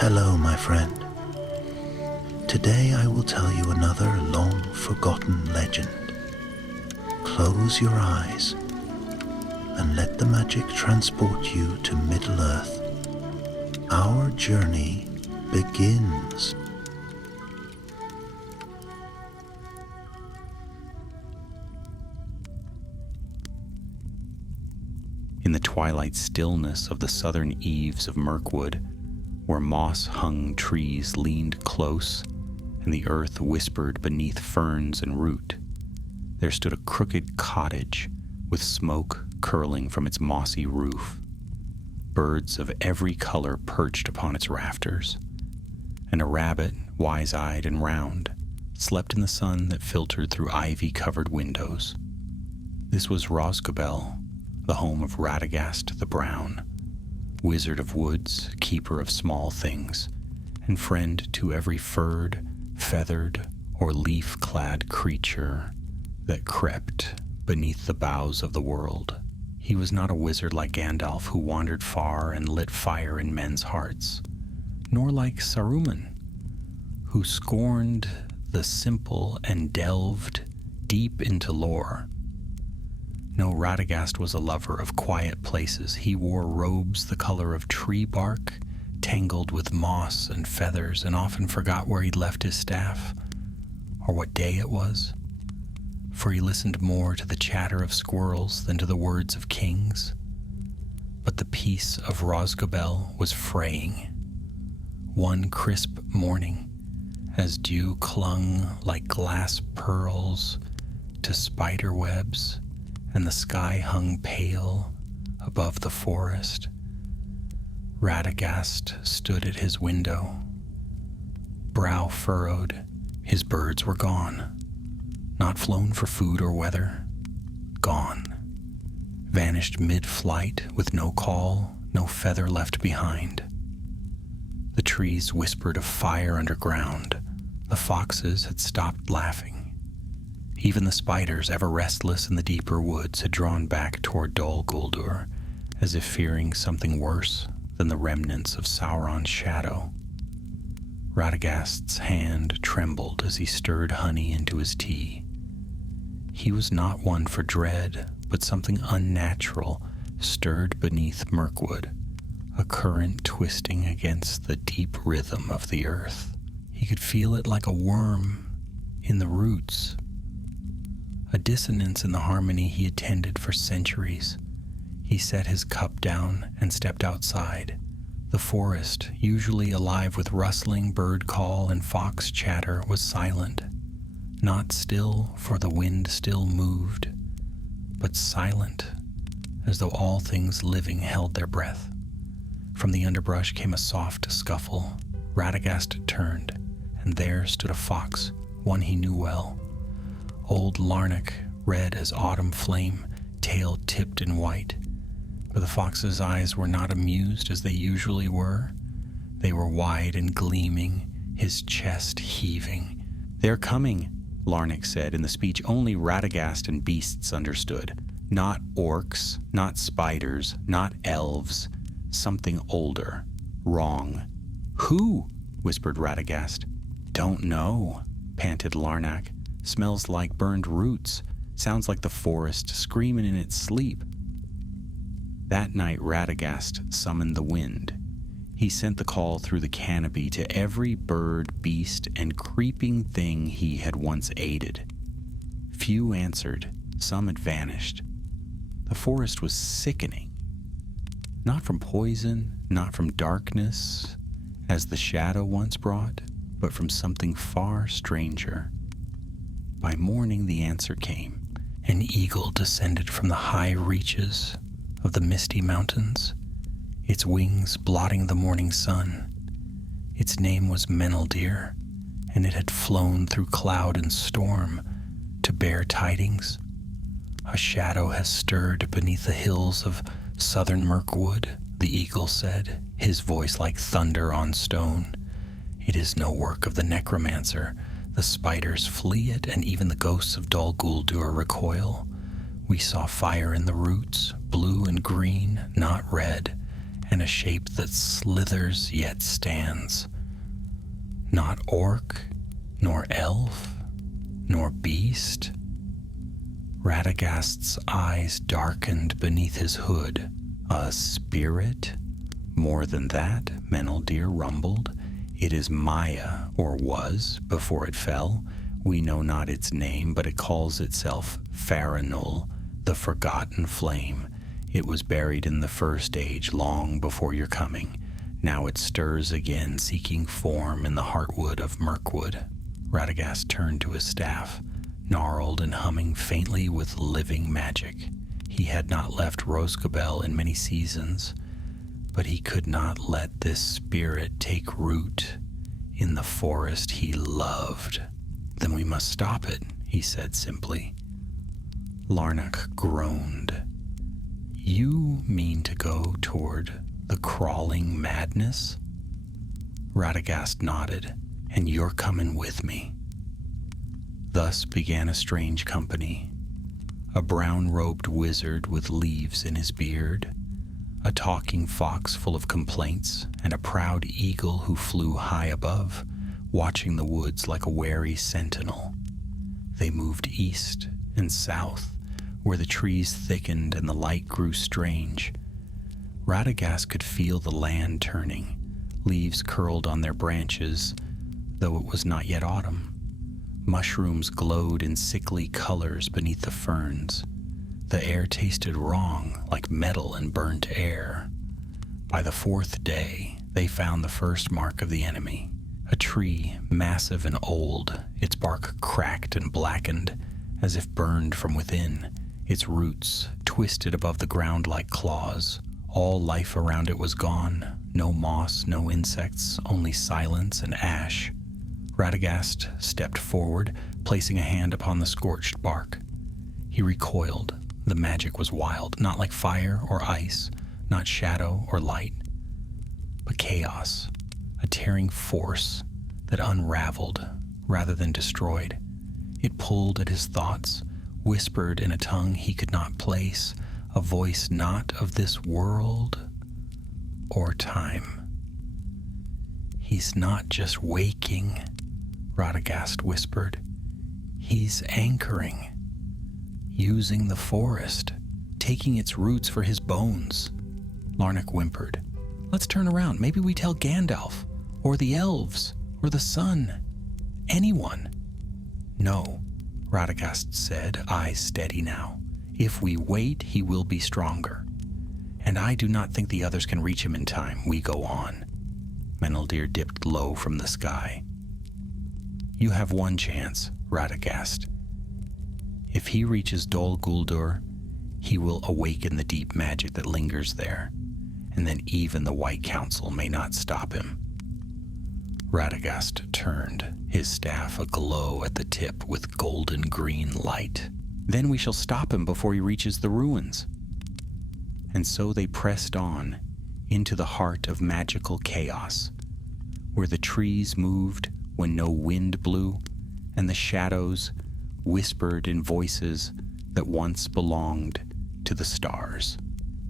Hello, my friend. Today I will tell you another long-forgotten legend. Close your eyes and let the magic transport you to Middle-earth. Our journey begins. In the twilight stillness of the southern eaves of Mirkwood, where moss-hung trees leaned close and the earth whispered beneath ferns and root, there stood a crooked cottage with smoke curling from its mossy roof. Birds of every color perched upon its rafters, and a rabbit, wise-eyed and round, slept in the sun that filtered through ivy-covered windows. This was Rosgobel, the home of Radagast the Brown, wizard of woods, keeper of small things, and friend to every furred, feathered, or leaf-clad creature that crept beneath the boughs of the world. He was not a wizard like Gandalf, who wandered far and lit fire in men's hearts, nor like Saruman, who scorned the simple and delved deep into lore. No, Radagast was a lover of quiet places. He wore robes the color of tree bark, tangled with moss and feathers, and often forgot where he'd left his staff, or what day it was, for he listened more to the chatter of squirrels than to the words of kings. But the peace of Rosgobel was fraying. One crisp morning, as dew clung like glass pearls to spider webs, and the sky hung pale above the forest, Radagast stood at his window. Brow furrowed, his birds were gone, not flown for food or weather, gone, vanished mid-flight with no call, no feather left behind. The trees whispered of fire underground. The foxes had stopped laughing. Even the spiders, ever restless in the deeper woods, had drawn back toward Dol Guldur, as if fearing something worse than the remnants of Sauron's shadow. Radagast's hand trembled as he stirred honey into his tea. He was not one for dread, but something unnatural stirred beneath Mirkwood, a current twisting against the deep rhythm of the earth. He could feel it like a worm in the roots, a dissonance in the harmony he had tended for centuries. He set his cup down and stepped outside. The forest, usually alive with rustling bird call and fox chatter, was silent. Not still, for the wind still moved, but silent, as though all things living held their breath. From the underbrush came a soft scuffle. Radagast turned, and there stood a fox, one he knew well. Old Larnac, red as autumn flame, tail tipped in white. But the fox's eyes were not amused as they usually were. They were wide and gleaming, his chest heaving. "They're coming," Larnac said in the speech only Radagast and beasts understood. Not orcs, not spiders, not elves. Something older. Wrong. "Who?" whispered Radagast. "Don't know," panted Larnac. "Smells like burned roots. Sounds like the forest screaming in its sleep." That night Radagast summoned the wind. He sent the call through the canopy to every bird, beast, and creeping thing he had once aided. Few answered. Some had vanished. The forest was sickening. Not from poison, not from darkness, as the shadow once brought, but from something far stranger. By morning the answer came. An eagle descended from the high reaches of the misty mountains, its wings blotting the morning sun. Its name was Meneldir, and it had flown through cloud and storm to bear tidings. "A shadow has stirred beneath the hills of southern Mirkwood," the eagle said, his voice like thunder on stone. "It is no work of the necromancer. The spiders flee it, and even the ghosts of Dol Guldur recoil. We saw fire in the roots, blue and green, not red, and a shape that slithers yet stands. Not orc, nor elf, nor beast. Radagast's eyes darkened beneath his hood. A spirit? More than that, Meneldir rumbled. It is Maya, or was, before it fell. We know not its name, but it calls itself Faranul, the Forgotten Flame. It was buried in the First Age long before your coming. Now it stirs again, seeking form in the heartwood of Mirkwood. Radagast turned to his staff, gnarled and humming faintly with living magic. He had not left Rosgabel in many seasons, but he could not let this spirit take root in the forest he loved. Then we must stop it, he said simply. Larnak groaned. You mean to go toward the crawling madness? Radagast nodded. And you're coming with me. Thus began a strange company. A brown-robed wizard with leaves in his beard, a talking fox full of complaints, and a proud eagle who flew high above, watching the woods like a wary sentinel. They moved east and south, where the trees thickened and the light grew strange. Radagast could feel the land turning, leaves curled on their branches, though it was not yet autumn. Mushrooms glowed in sickly colors beneath the ferns. The air tasted wrong, like metal and burnt air. By the fourth day, they found the first mark of the enemy. A tree, massive and old, its bark cracked and blackened, as if burned from within, its roots twisted above the ground like claws. All life around it was gone. No moss, no insects, only silence and ash. Radagast stepped forward, placing a hand upon the scorched bark. He recoiled. The magic was wild, not like fire or ice, not shadow or light, but chaos, a tearing force that unraveled rather than destroyed. It pulled at his thoughts, whispered in a tongue he could not place, a voice not of this world or time. He's not just waking, Radagast whispered. He's anchoring, using the forest, taking its roots for his bones. Larnak whimpered. Let's turn around. Maybe we tell Gandalf, or the elves, or the sun. Anyone. No, Radagast said, eyes steady now. If we wait, he will be stronger. And I do not think the others can reach him in time. We go on. Meneldir dipped low from the sky. You have one chance, Radagast. If he reaches Dol Guldur, he will awaken the deep magic that lingers there, and then even the White Council may not stop him. Radagast turned, his staff aglow at the tip with golden green light. Then we shall stop him before he reaches the ruins. And so they pressed on into the heart of magical chaos, where the trees moved when no wind blew, and the shadows whispered in voices that once belonged to the stars.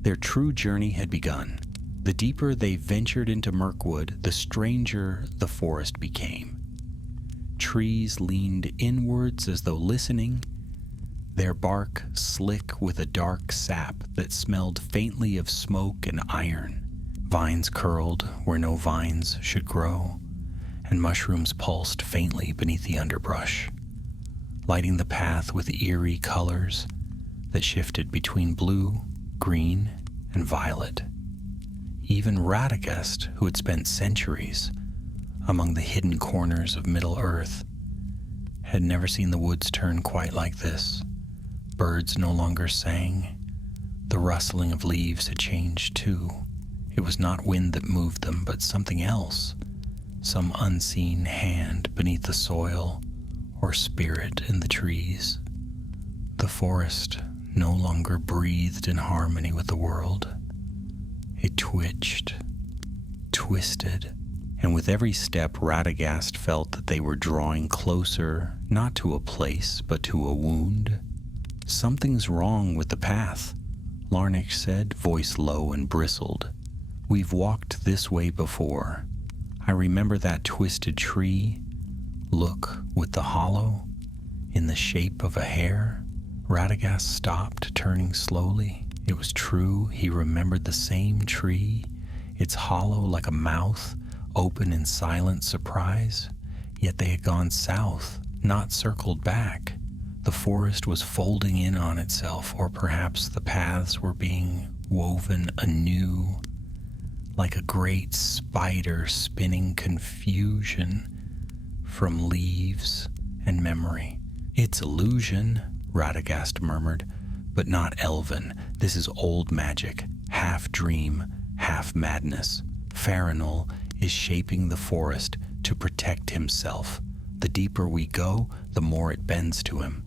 Their true journey had begun. The deeper they ventured into Mirkwood, the stranger the forest became. Trees leaned inwards as though listening, their bark slick with a dark sap that smelled faintly of smoke and iron. Vines curled where no vines should grow, and mushrooms pulsed faintly beneath the underbrush, lighting the path with eerie colors that shifted between blue, green, and violet. Even Radagast, who had spent centuries among the hidden corners of Middle-earth, had never seen the woods turn quite like this. Birds no longer sang. The rustling of leaves had changed too. It was not wind that moved them, but something else, some unseen hand beneath the soil or spirit in the trees. The forest no longer breathed in harmony with the world. It twitched, twisted, and with every step Radagast felt that they were drawing closer, not to a place, but to a wound. Something's wrong with the path, Larnak said, voice low and bristled. We've walked this way before. I remember that twisted tree. Look, with the hollow, in the shape of a hare. Radagast stopped, turning slowly. It was true, he remembered the same tree, its hollow like a mouth, open in silent surprise. Yet they had gone south, not circled back. The forest was folding in on itself, or perhaps the paths were being woven anew, like a great spider spinning confusion from leaves and memory. It's illusion, Radagast murmured, but not elven. This is old magic, half dream, half madness. Farinol is shaping the forest to protect himself. The deeper we go, the more it bends to him.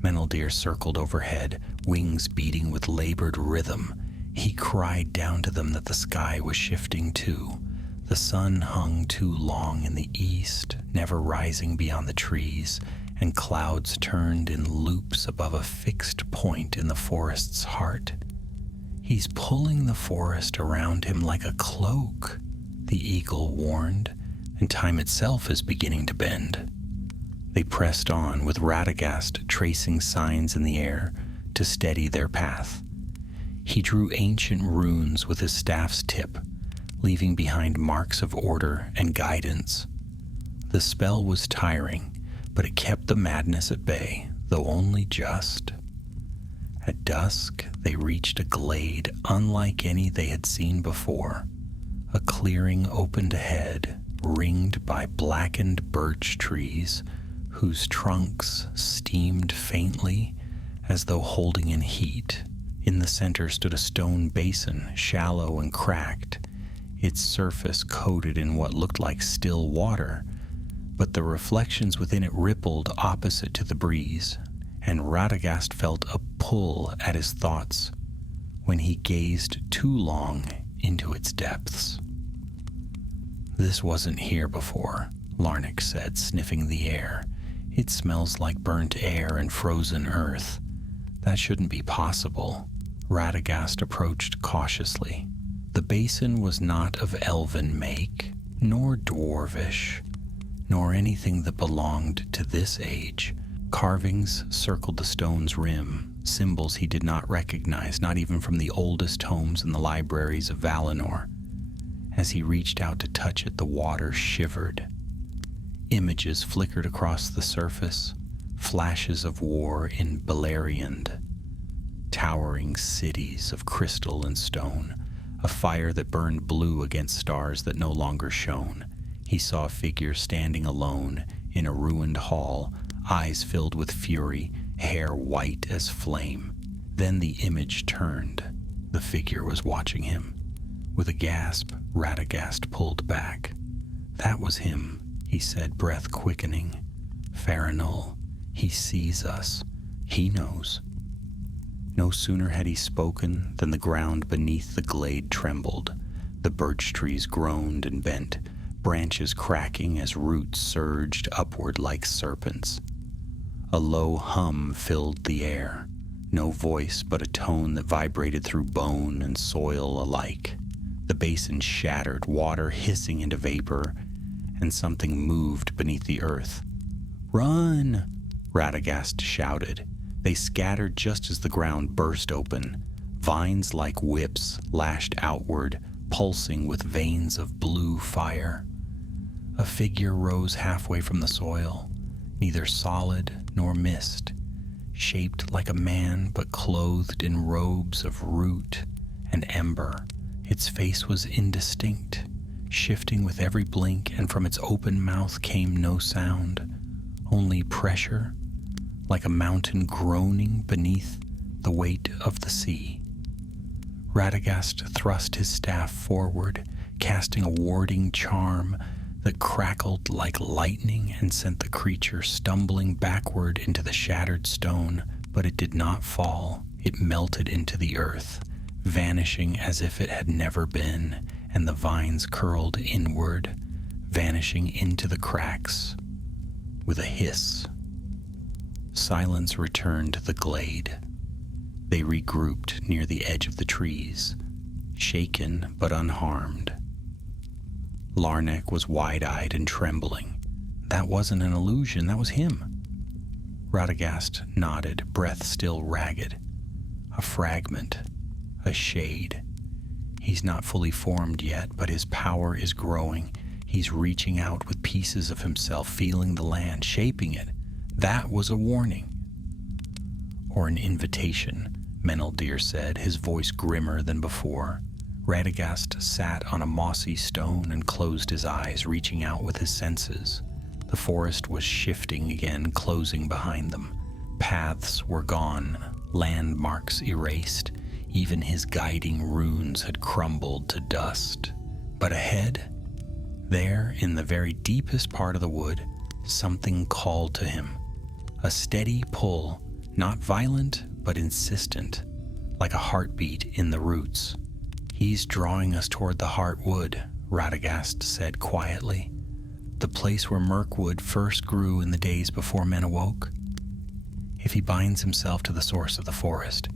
Meneldir circled overhead, wings beating with labored rhythm. He cried down to them that the sky was shifting too. The sun hung too long in the east, never rising beyond the trees, and clouds turned in loops above a fixed point in the forest's heart. He's pulling the forest around him like a cloak, the eagle warned, and time itself is beginning to bend. They pressed on, with Radagast tracing signs in the air to steady their path. He drew ancient runes with his staff's tip, leaving behind marks of order and guidance. The spell was tiring, but it kept the madness at bay, though only just. At dusk, they reached a glade unlike any they had seen before. A clearing opened ahead, ringed by blackened birch trees, whose trunks steamed faintly as though holding in heat. In the center stood a stone basin, shallow and cracked, its surface coated in what looked like still water, but the reflections within it rippled opposite to the breeze, and Radagast felt a pull at his thoughts when he gazed too long into its depths. "This wasn't here before," Larnick said, sniffing the air. "It smells like burnt air and frozen earth. That shouldn't be possible." Radagast approached cautiously. The basin was not of elven make, nor dwarvish, nor anything that belonged to this age. Carvings circled the stone's rim, symbols he did not recognize, not even from the oldest tomes in the libraries of Valinor. As he reached out to touch it, the water shivered. Images flickered across the surface, flashes of war in Beleriand, towering cities of crystal and stone, a fire that burned blue against stars that no longer shone. He saw a figure standing alone in a ruined hall, eyes filled with fury, hair white as flame. Then the image turned. The figure was watching him. With a gasp, Radagast pulled back. "That was him," he said, breath quickening. "Farinol, he sees us. He knows." No sooner had he spoken than the ground beneath the glade trembled. The birch trees groaned and bent, branches cracking as roots surged upward like serpents. A low hum filled the air, no voice but a tone that vibrated through bone and soil alike. The basin shattered, water hissing into vapor, and something moved beneath the earth. "Run!" Radagast shouted. They scattered just as the ground burst open. Vines like whips lashed outward, pulsing with veins of blue fire. A figure rose halfway from the soil, neither solid nor mist, shaped like a man but clothed in robes of root and ember. Its face was indistinct, shifting with every blink, and from its open mouth came no sound, only pressure, like a mountain groaning beneath the weight of the sea. Radagast thrust his staff forward, casting a warding charm that crackled like lightning and sent the creature stumbling backward into the shattered stone, but it did not fall. It melted into the earth, vanishing as if it had never been, and the vines curled inward, vanishing into the cracks with a hiss. Silence returned to the glade. They regrouped near the edge of the trees. shaken but unharmed. Larnac was wide-eyed and trembling. That wasn't an illusion, that was him. Radagast nodded, breath still ragged. A fragment, a shade. He's not fully formed yet, but his power is growing. He's reaching out with pieces of himself, feeling the land, shaping it. That was a warning. Or an invitation, Meneldir said, his voice grimmer than before. Radagast sat on a mossy stone and closed his eyes, reaching out with his senses. The forest was shifting again, closing behind them. Paths were gone, landmarks erased. Even his guiding runes had crumbled to dust. But ahead, there in the very deepest part of the wood, something called to him. A steady pull, not violent but insistent, like a heartbeat in the roots. "He's drawing us toward the Heartwood," Radagast said quietly. "The place where Mirkwood first grew in the days before men awoke. If he binds himself to the source of the forest,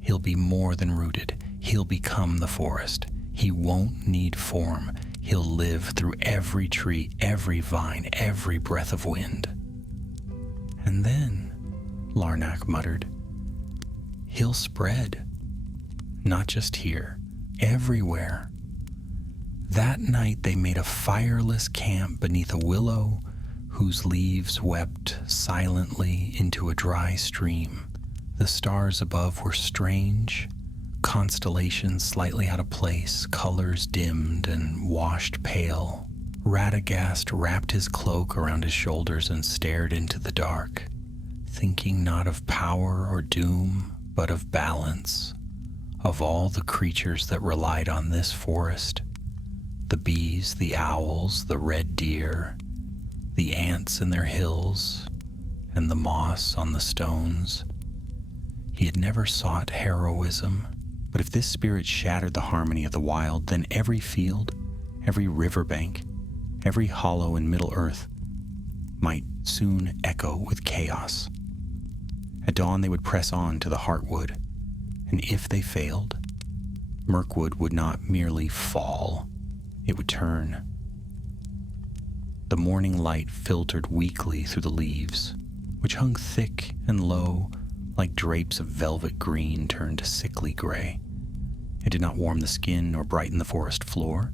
he'll be more than rooted. He'll become the forest. He won't need form. He'll live through every tree, every vine, every breath of wind." "And then," Larnac muttered, "he'll spread. Not just here, everywhere." That night they made a fireless camp beneath a willow whose leaves wept silently into a dry stream. The stars above were strange, constellations slightly out of place, colors dimmed and washed pale. Radagast wrapped his cloak around his shoulders and stared into the dark, thinking not of power or doom, but of balance, of all the creatures that relied on this forest. The bees, the owls, the red deer, the ants in their hills, and the moss on the stones. He had never sought heroism, but if this spirit shattered the harmony of the wild, then every field, every riverbank, every hollow in Middle-earth might soon echo with chaos. At dawn they would press on to the Heartwood, and if they failed, Mirkwood would not merely fall, it would turn. The morning light filtered weakly through the leaves, which hung thick and low like drapes of velvet green turned to sickly gray. It did not warm the skin nor brighten the forest floor,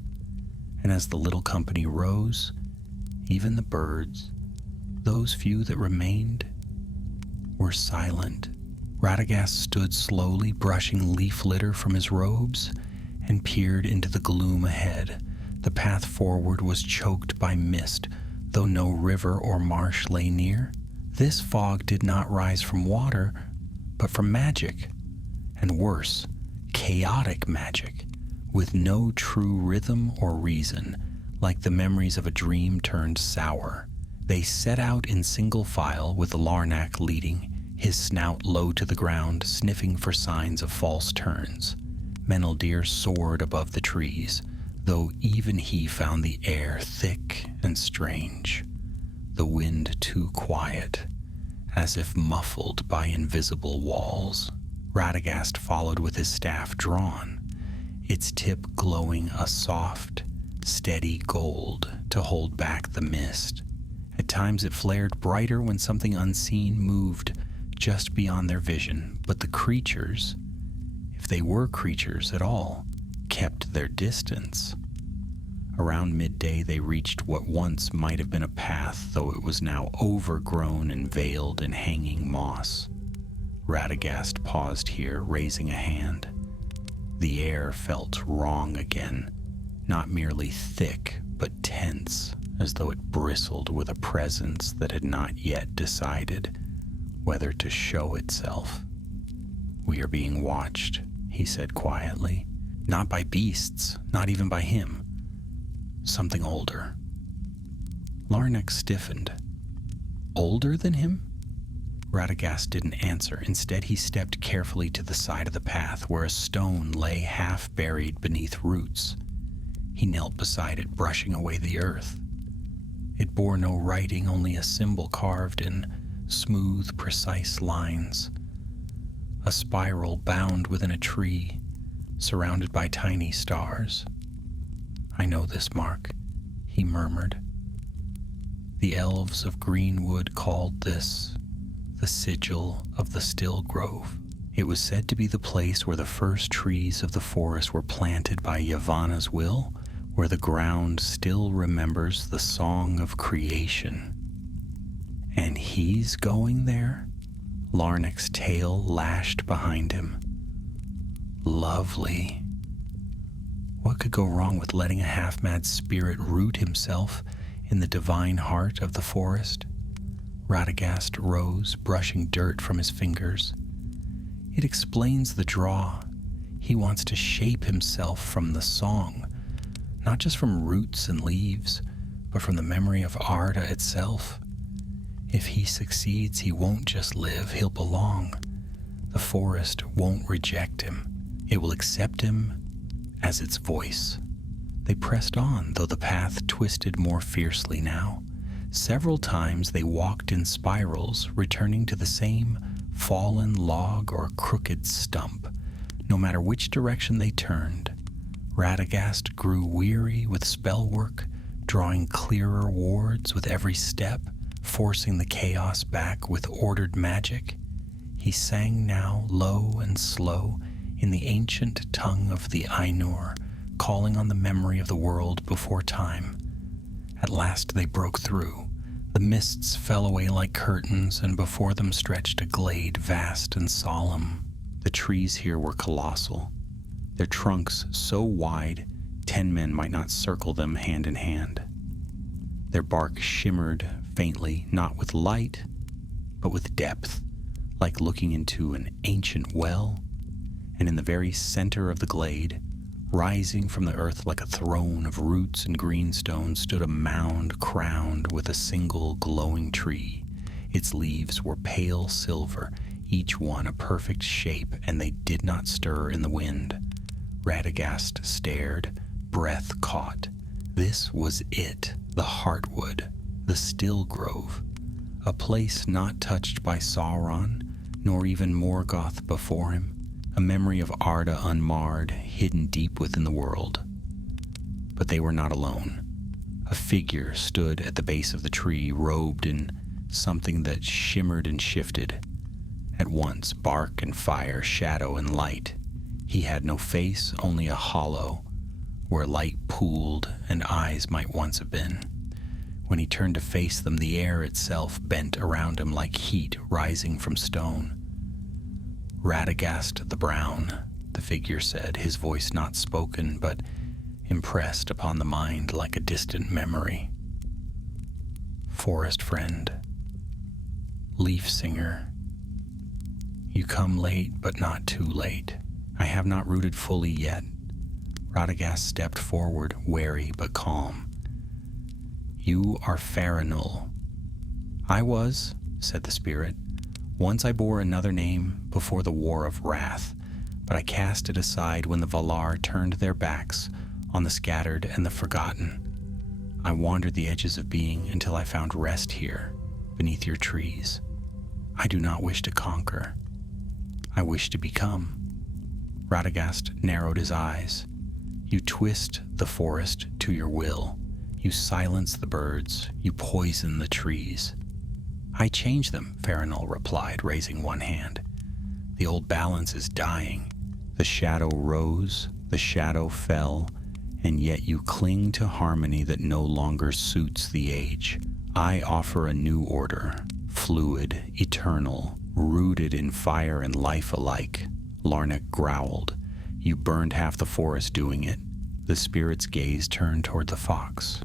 and as the little company rose, even the birds, those few that remained, were silent. Radagast stood slowly, brushing leaf litter from his robes, and peered into the gloom ahead. The path forward was choked by mist, though no river or marsh lay near. This fog did not rise from water, but from magic, and worse, chaotic magic, with no true rhythm or reason, like the memories of a dream turned sour. They set out in single file, with the Larnac leading, his snout low to the ground, sniffing for signs of false turns. Meneldir soared above the trees, though even he found the air thick and strange, the wind too quiet, as if muffled by invisible walls. Radagast followed with his staff drawn, its tip glowing a soft, steady gold to hold back the mist. At times it flared brighter when something unseen moved just beyond their vision, but the creatures, if they were creatures at all, kept their distance. Around midday they reached what once might have been a path, though it was now overgrown and veiled in hanging moss. Radagast paused here, raising a hand. The air felt wrong again, not merely thick, but tense, as though it bristled with a presence that had not yet decided whether to show itself. "We are being watched," he said quietly. "Not by beasts, not even by him. Something older." Larnac stiffened. "Older than him?" Radagast didn't answer. Instead, he stepped carefully to the side of the path where a stone lay half buried beneath roots. He knelt beside it, brushing away the earth. It bore no writing, only a symbol carved in smooth, precise lines. A spiral bound within a tree, surrounded by tiny stars. I know this mark, he murmured. The elves of Greenwood called this the sigil of the still grove. It was said to be the place where the first trees of the forest were planted by Yavanna's will, where the ground still remembers the song of creation. And he's going there? Larnach's tail lashed behind him. Lovely. What could go wrong with letting a half-mad spirit root himself in the divine heart of the forest? Radagast rose, brushing dirt from his fingers. It explains the draw. He wants to shape himself from the song, not just from roots and leaves, but from the memory of Arda itself. If he succeeds, he won't just live, he'll belong. The forest won't reject him. It will accept him as its voice. They pressed on, though the path twisted more fiercely now. Several times they walked in spirals, returning to the same fallen log or crooked stump, no matter which direction they turned. Radagast grew weary with spell work, drawing clearer wards with every step, forcing the chaos back with ordered magic. He sang now, low and slow, in the ancient tongue of the Ainur, calling on the memory of the world before time. At last they broke through. The mists fell away like curtains, and before them stretched a glade vast and solemn. The trees here were colossal, their trunks so wide 10 men might not circle them hand in hand. Their bark shimmered faintly, not with light, but with depth, like looking into an ancient well. And in the very center of the glade, rising from the earth like a throne of roots and greenstone, stood a mound crowned with a single glowing tree. Its leaves were pale silver, each one a perfect shape, and they did not stir in the wind. Radagast stared, breath caught. This was it, the Heartwood, the Still Grove, a place not touched by Sauron, nor even Morgoth before him, a memory of Arda unmarred, hidden deep within the world. But they were not alone. A figure stood at the base of the tree, robed in something that shimmered and shifted. At once, bark and fire, shadow and light. He had no face, only a hollow, where light pooled and eyes might once have been. When he turned to face them, the air itself bent around him like heat rising from stone. Radagast the Brown, the figure said, his voice not spoken, but impressed upon the mind like a distant memory. Forest friend, leaf singer, you come late, but not too late. I have not rooted fully yet. Radagast stepped forward, wary but calm. You are Farinul. I was, said the spirit. Once I bore another name before the War of Wrath, but I cast it aside when the Valar turned their backs on the scattered and the forgotten. I wandered the edges of being until I found rest here, beneath your trees. I do not wish to conquer. I wish to become. Radagast narrowed his eyes. You twist the forest to your will. You silence the birds. You poison the trees. I change them, Farinul replied, raising one hand. The old balance is dying. The shadow rose, the shadow fell, and yet you cling to harmony that no longer suits the age. I offer a new order, fluid, eternal, rooted in fire and life alike. Larnach growled. You burned half the forest doing it. The spirit's gaze turned toward the fox.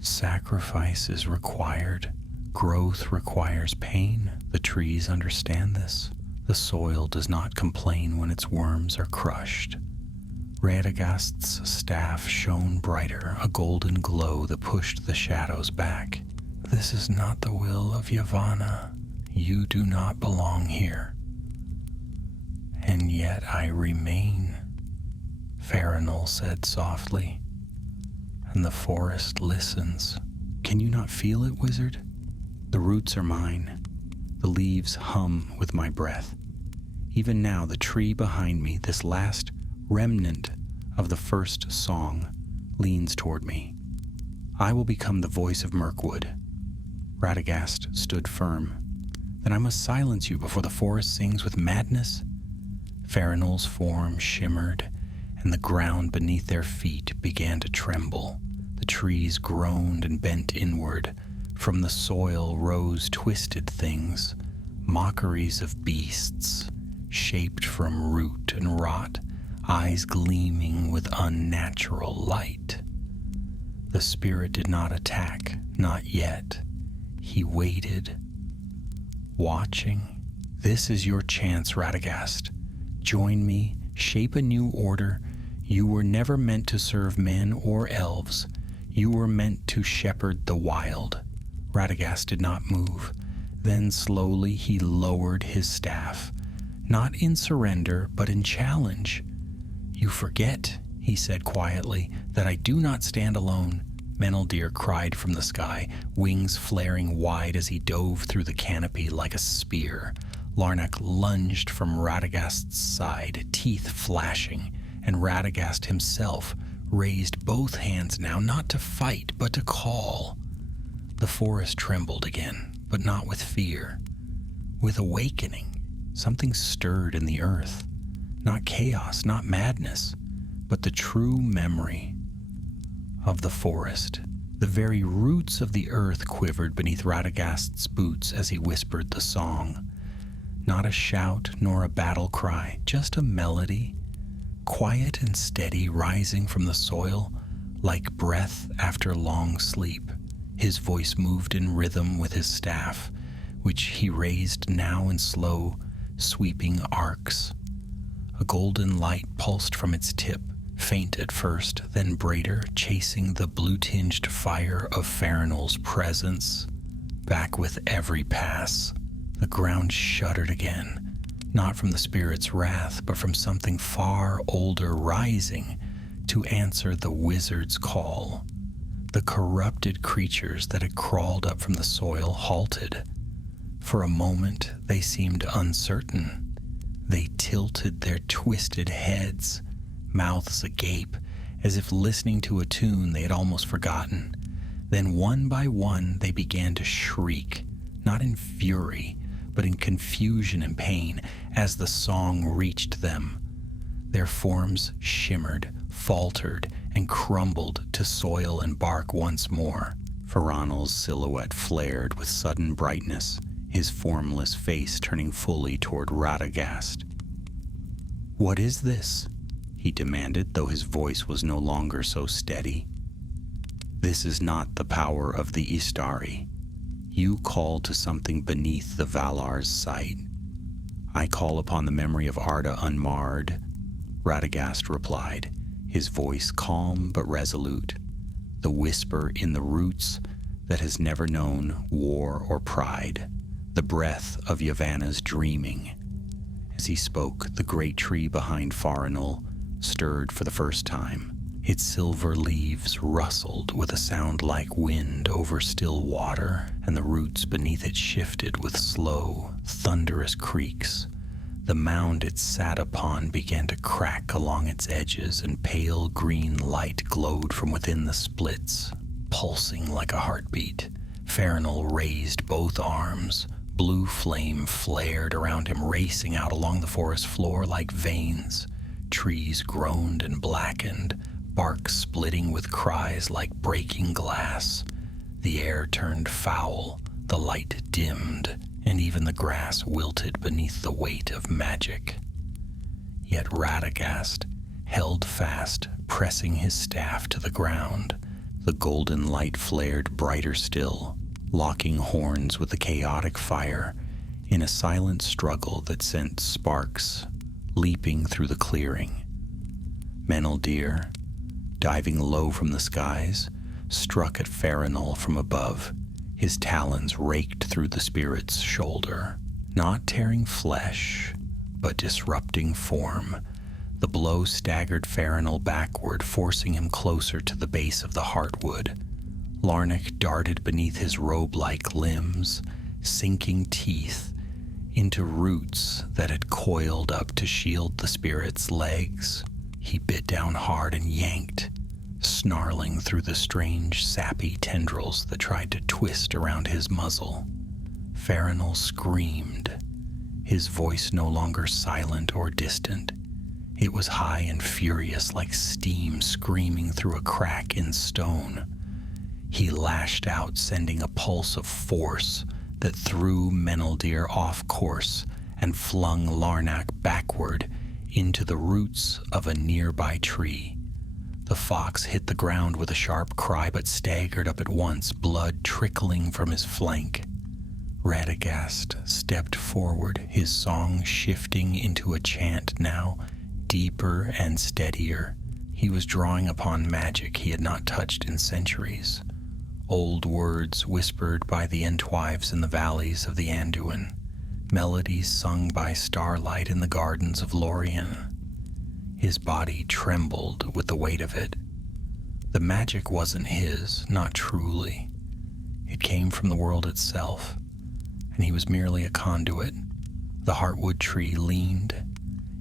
Sacrifice is required. Growth requires pain. The trees understand this. The soil does not complain when its worms are crushed. Radagast's staff shone brighter, a golden glow that pushed the shadows back. This is not the will of Yavanna. You do not belong here. And yet I remain, Farinul said softly, and the forest listens. Can you not feel it, wizard? The roots are mine. The leaves hum with my breath. Even now, the tree behind me, this last remnant of the first song, leans toward me. I will become the voice of Mirkwood. Radagast stood firm. Then I must silence you before the forest sings with madness? Farinol's form shimmered, and the ground beneath their feet began to tremble. The trees groaned and bent inward. From the soil rose twisted things, mockeries of beasts, shaped from root and rot, eyes gleaming with unnatural light. The spirit did not attack, not yet. He waited, watching. This is your chance, Radagast. Join me, shape a new order. You were never meant to serve men or elves. You were meant to shepherd the wild. Radagast did not move. Then slowly he lowered his staff, not in surrender, but in challenge. You forget, he said quietly, that I do not stand alone. Meneldir cried from the sky, wings flaring wide as he dove through the canopy like a spear. Larnak lunged from Radagast's side, teeth flashing, and Radagast himself raised both hands now, not to fight, but to call. The forest trembled again, but not with fear. With awakening, something stirred in the earth. Not chaos, not madness, but the true memory of the forest. The very roots of the earth quivered beneath Radagast's boots as he whispered the song. Not a shout nor a battle cry, just a melody, quiet and steady, rising from the soil like breath after long sleep. His voice moved in rhythm with his staff, which he raised now in slow, sweeping arcs. A golden light pulsed from its tip, faint at first, then brighter, chasing the blue-tinged fire of Farinol's presence. Back with every pass, the ground shuddered again, not from the spirit's wrath, but from something far older rising to answer the wizard's call. The corrupted creatures that had crawled up from the soil halted. For a moment, they seemed uncertain. They tilted their twisted heads, mouths agape, as if listening to a tune they had almost forgotten. Then one by one, they began to shriek, not in fury, but in confusion and pain, as the song reached them. Their forms shimmered, faltered, and crumbled to soil and bark once more. Farinol's silhouette flared with sudden brightness, his formless face turning fully toward Radagast. "What is this?" he demanded, though his voice was no longer so steady. "This is not the power of the Istari. You call to something beneath the Valar's sight. I call upon the memory of Arda unmarred," Radagast replied, his voice calm but resolute, the whisper in the roots that has never known war or pride, the breath of Yavanna's dreaming. As he spoke, the great tree behind Farinol stirred for the first time. Its silver leaves rustled with a sound like wind over still water, and the roots beneath it shifted with slow, thunderous creaks. The mound it sat upon began to crack along its edges, and pale green light glowed from within the splits, pulsing like a heartbeat. Farinol raised both arms. Blue flame flared around him, racing out along the forest floor like veins. Trees groaned and blackened, bark splitting with cries like breaking glass. The air turned foul, the light dimmed, and even the grass wilted beneath the weight of magic. Yet Radagast held fast, pressing his staff to the ground. The golden light flared brighter still, locking horns with the chaotic fire in a silent struggle that sent sparks leaping through the clearing. Meneldir, diving low from the skies, struck at Farinol from above. His talons raked through the spirit's shoulder, not tearing flesh, but disrupting form. The blow staggered Farinol backward, forcing him closer to the base of the heartwood. Larnak darted beneath his robe-like limbs, sinking teeth into roots that had coiled up to shield the spirit's legs. He bit down hard and yanked, snarling through the strange, sappy tendrils that tried to twist around his muzzle. Farinal screamed, his voice no longer silent or distant. It was high and furious, like steam screaming through a crack in stone. He lashed out, sending a pulse of force that threw Meneldir off course and flung Larnak backward into the roots of a nearby tree. The fox hit the ground with a sharp cry, but staggered up at once, blood trickling from his flank. Radagast stepped forward, his song shifting into a chant now, deeper and steadier. He was drawing upon magic he had not touched in centuries. Old words whispered by the Entwives in the valleys of the Anduin. Melodies sung by starlight in the gardens of Lorien. His body trembled with the weight of it. The magic wasn't his, not truly. It came from the world itself, and he was merely a conduit. The heartwood tree leaned.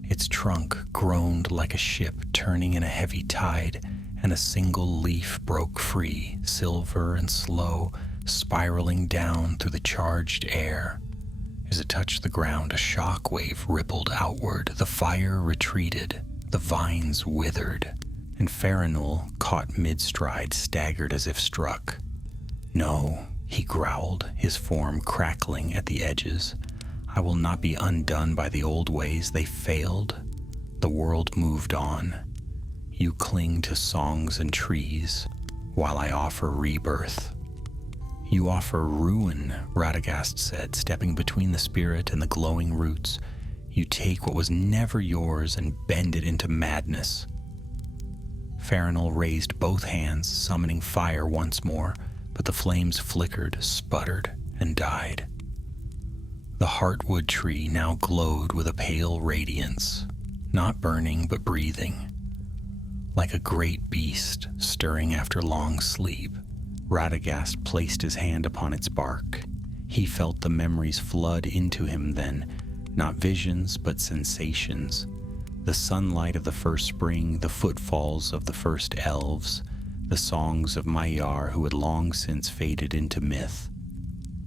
Its trunk groaned like a ship turning in a heavy tide, and a single leaf broke free, silver and slow, spiraling down through the charged air. As it touched the ground, a shock wave rippled outward. The fire retreated, the vines withered, and Farinal, caught mid-stride, staggered as if struck. "No," he growled, his form crackling at the edges. "I will not be undone by the old ways. They failed. The world moved on. You cling to songs and trees, while I offer rebirth." "You offer ruin," Radagast said, stepping between the spirit and the glowing roots. "You take what was never yours and bend it into madness." Farinal raised both hands, summoning fire once more, but the flames flickered, sputtered, and died. The heartwood tree now glowed with a pale radiance, not burning but breathing. Like a great beast stirring after long sleep, Radagast placed his hand upon its bark. He felt the memories flood into him then, not visions but sensations. The sunlight of the first spring, the footfalls of the first elves, the songs of Maiar who had long since faded into myth.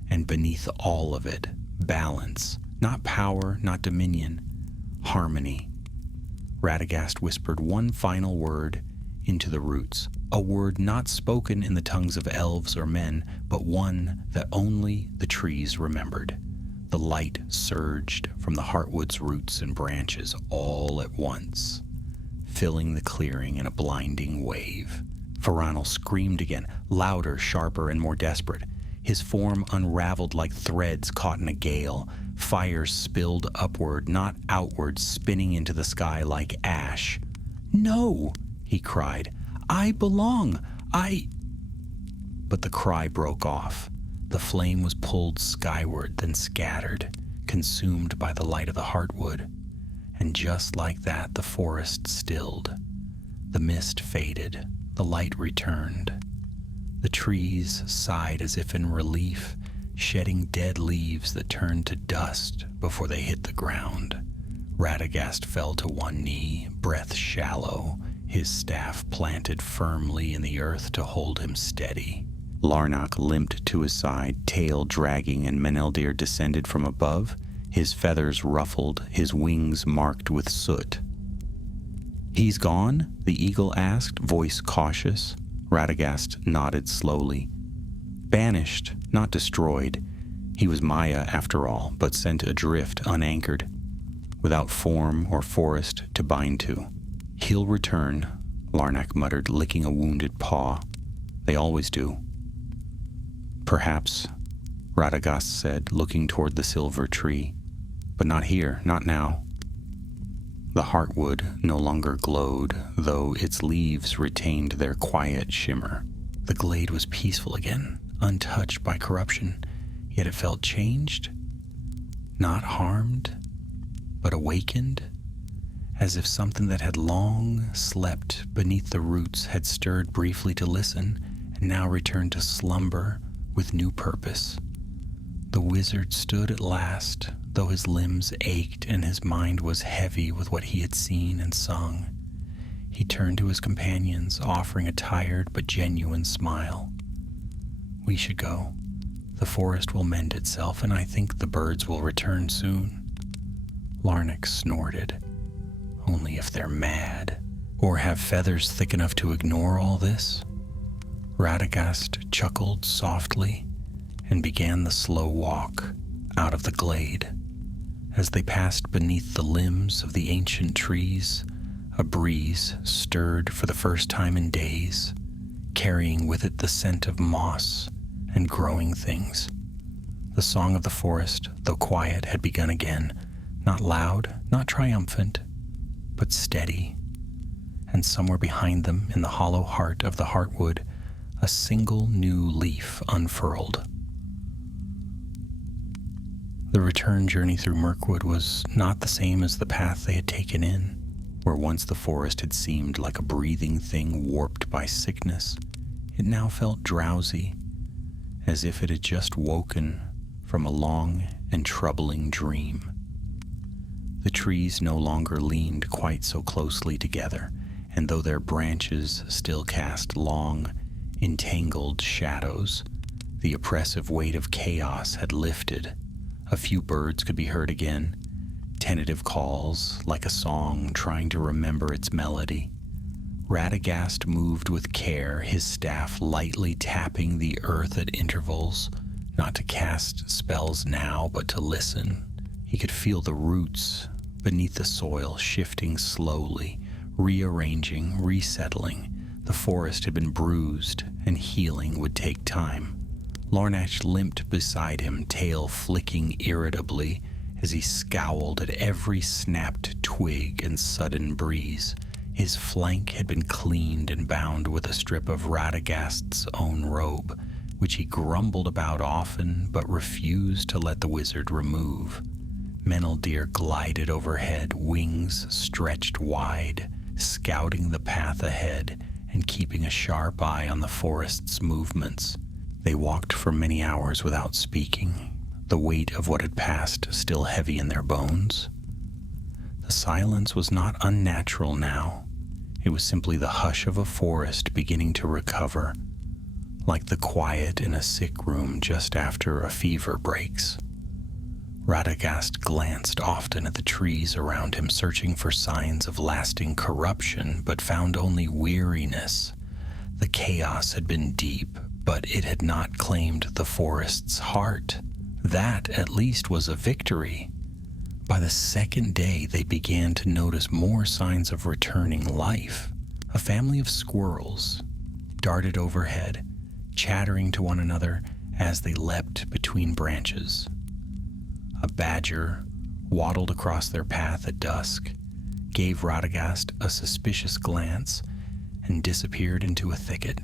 And beneath all of it, balance, not power, not dominion, harmony. Radagast whispered one final word into the roots, a word not spoken in the tongues of elves or men, but one that only the trees remembered. The light surged from the heartwood's roots and branches all at once, filling the clearing in a blinding wave. Farinal screamed again, louder, sharper, and more desperate. His form unraveled like threads caught in a gale. Fire spilled upward, not outward, spinning into the sky like ash. "No!" he cried. "I belong! But the cry broke off. The flame was pulled skyward, then scattered, consumed by the light of the heartwood. And just like that, the forest stilled. The mist faded. The light returned. The trees sighed as if in relief, shedding dead leaves that turned to dust before they hit the ground. Radagast fell to one knee, breath shallow, his staff planted firmly in the earth to hold him steady. Larnak limped to his side, tail dragging, and Meneldir descended from above, his feathers ruffled, his wings marked with soot. "He's gone?" the eagle asked, voice cautious. Radagast nodded slowly. "Banished, not destroyed. He was Maya after all, but sent adrift unanchored, without form or forest to bind to." "He'll return," Larnak muttered, licking a wounded paw. "They always do." "Perhaps," Radagast said, looking toward the silver tree. "But not here, not now." The heartwood no longer glowed, though its leaves retained their quiet shimmer. The glade was peaceful again, untouched by corruption, yet it felt changed, not harmed, but awakened, as if something that had long slept beneath the roots had stirred briefly to listen, and now returned to slumber with new purpose. The wizard stood at last, though his limbs ached and his mind was heavy with what he had seen and sung. He turned to his companions, offering a tired but genuine smile. "We should go. The forest will mend itself, and I think the birds will return soon." Larnax snorted. "Only if they're mad, or have feathers thick enough to ignore all this." Radagast chuckled softly and began the slow walk out of the glade. As they passed beneath the limbs of the ancient trees, a breeze stirred for the first time in days, carrying with it the scent of moss and growing things. The song of the forest, though quiet, had begun again, not loud, not triumphant, but steady. And somewhere behind them, in the hollow heart of the heartwood, a single new leaf unfurled. The return journey through Mirkwood was not the same as the path they had taken in, where once the forest had seemed like a breathing thing warped by sickness. It now felt drowsy, as if it had just woken from a long and troubling dream. The trees no longer leaned quite so closely together, and though their branches still cast long, entangled shadows, the oppressive weight of chaos had lifted. A few birds could be heard again, tentative calls like a song trying to remember its melody. Radagast moved with care, his staff lightly tapping the earth at intervals, not to cast spells now, but to listen. He could feel the roots beneath the soil shifting slowly, rearranging, resettling. The forest had been bruised, and healing would take time. Larnax limped beside him, tail flicking irritably as he scowled at every snapped twig and sudden breeze. His flank had been cleaned and bound with a strip of Radagast's own robe, which he grumbled about often but refused to let the wizard remove. Meneldir glided overhead, wings stretched wide, scouting the path ahead and keeping a sharp eye on the forest's movements. They walked for many hours without speaking, the weight of what had passed still heavy in their bones. The silence was not unnatural now. It was simply the hush of a forest beginning to recover, like the quiet in a sick room just after a fever breaks. Radagast glanced often at the trees around him, searching for signs of lasting corruption, but found only weariness. The chaos had been deep, but it had not claimed the forest's heart. That, at least, was a victory. By the second day, they began to notice more signs of returning life. A family of squirrels darted overhead, chattering to one another as they leapt between branches. A badger waddled across their path at dusk, gave Radagast a suspicious glance, and disappeared into a thicket.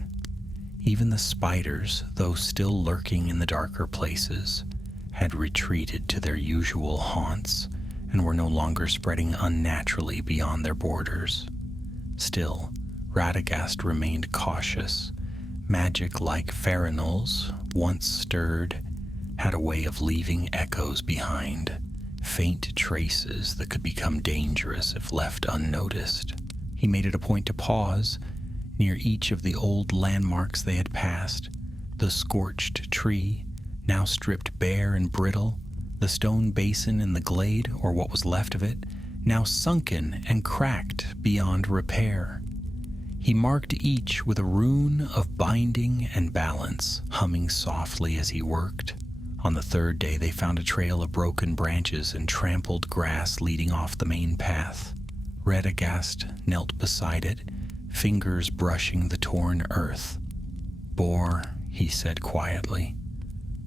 Even the spiders, though still lurking in the darker places, had retreated to their usual haunts and were no longer spreading unnaturally beyond their borders. Still, Radagast remained cautious. Magic like farinals, once stirred, had a way of leaving echoes behind, faint traces that could become dangerous if left unnoticed. He made it a point to pause near each of the old landmarks they had passed: the scorched tree, now stripped bare and brittle, the stone basin in the glade, or what was left of it, now sunken and cracked beyond repair. He marked each with a rune of binding and balance, humming softly as he worked. On the third day, they found a trail of broken branches and trampled grass leading off the main path. Radagast knelt beside it, fingers brushing the torn earth. "Boar," he said quietly,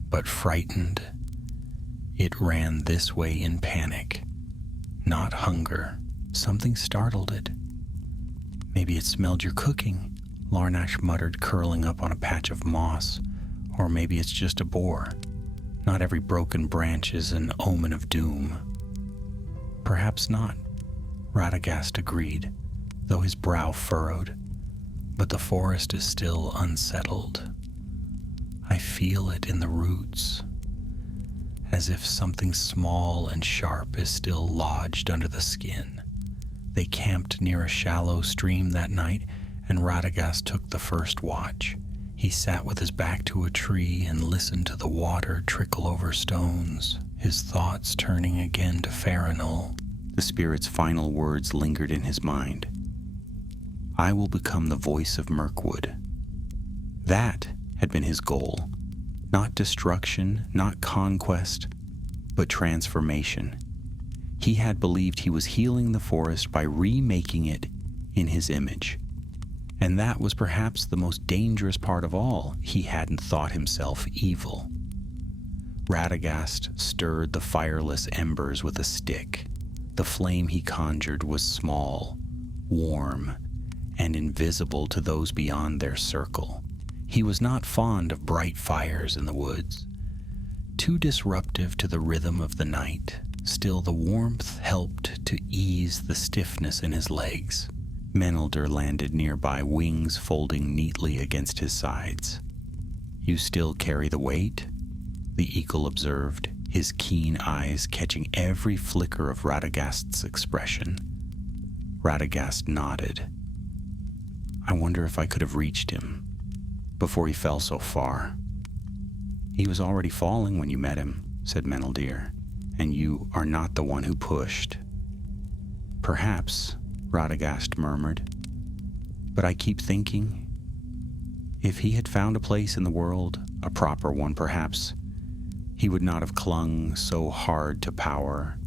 but frightened. It ran this way in panic, not hunger. Something startled it. "Maybe it smelled your cooking," Larnax muttered, curling up on a patch of moss. "Or maybe it's just a boar. Not every broken branch is an omen of doom." "Perhaps not," Radagast agreed, though his brow furrowed. "But the forest is still unsettled. I feel it in the roots, as if something small and sharp is still lodged under the skin. They camped near a shallow stream that night, and Radagast took the first watch. He sat with his back to a tree and listened to the water trickle over stones, his thoughts turning again to Farinol. The spirit's final words lingered in his mind. I will become the voice of Mirkwood. That had been his goal. Not destruction, not conquest, but transformation. He had believed he was healing the forest by remaking it in his image. And that was perhaps the most dangerous part of all. He hadn't thought himself evil. Radagast stirred the fireless embers with a stick. The flame he conjured was small, warm, and invisible to those beyond their circle. He was not fond of bright fires in the woods, too disruptive to the rhythm of the night. Still, the warmth helped to ease the stiffness in his legs. Menelder landed nearby, wings folding neatly against his sides. You still carry the weight? The eagle observed, his keen eyes catching every flicker of Radagast's expression. Radagast nodded. I wonder if I could have reached him before he fell so far. He was already falling when you met him, said Menelder, and you are not the one who pushed. Perhaps, Radagast murmured, but I keep thinking, if he had found a place in the world, a proper one perhaps, he would not have clung so hard to power.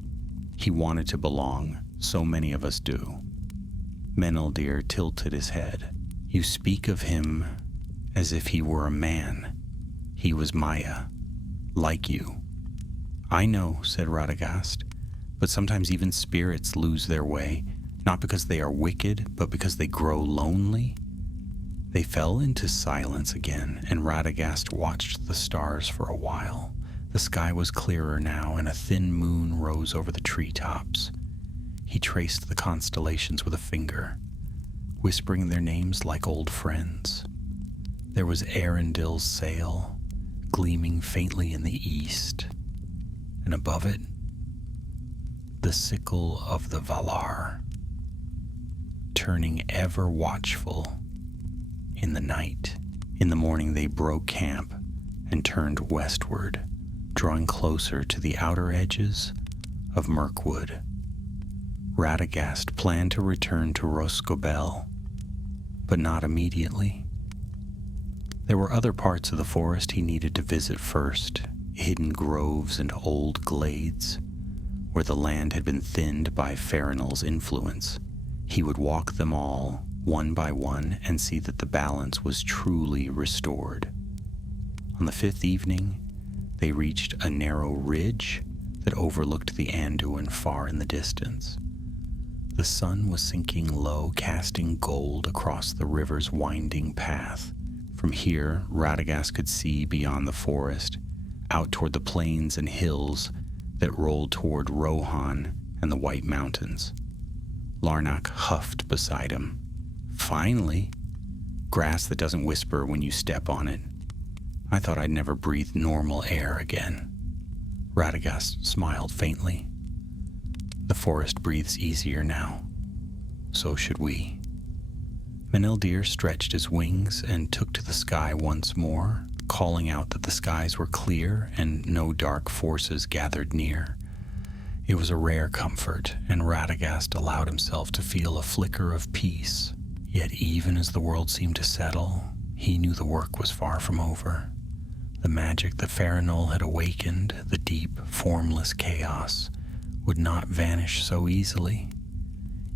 He wanted to belong, so many of us do. Menelder tilted his head. You speak of him as if he were a man. He was Maya, like you. I know, said Radagast, but sometimes even spirits lose their way, not because they are wicked, but because they grow lonely. They fell into silence again, and Radagast watched the stars for a while. The sky was clearer now, and a thin moon rose over the treetops. He traced the constellations with a finger, whispering their names like old friends. There was Arundel's sail, gleaming faintly in the east, and above it, the sickle of the Valar, turning ever watchful in the night. In the morning they broke camp and turned westward, drawing closer to the outer edges of Mirkwood. Radagast planned to return to Rhosgobel, but not immediately. There were other parts of the forest he needed to visit first, hidden groves and old glades, where the land had been thinned by Farinol's influence. He would walk them all, one by one, and see that the balance was truly restored. On the fifth evening, they reached a narrow ridge that overlooked the Anduin far in the distance. The sun was sinking low, casting gold across the river's winding path. From here, Radagast could see beyond the forest, out toward the plains and hills that rolled toward Rohan and the White Mountains. Larnak huffed beside him. Finally, grass that doesn't whisper when you step on it. I thought I'd never breathe normal air again. Radagast smiled faintly. The forest breathes easier now. So should we. Menelder stretched his wings and took to the sky once more, calling out that the skies were clear and no dark forces gathered near. It was a rare comfort, and Radagast allowed himself to feel a flicker of peace. Yet even as the world seemed to settle, he knew the work was far from over. The magic that Farinol had awakened, the deep, formless chaos, would not vanish so easily.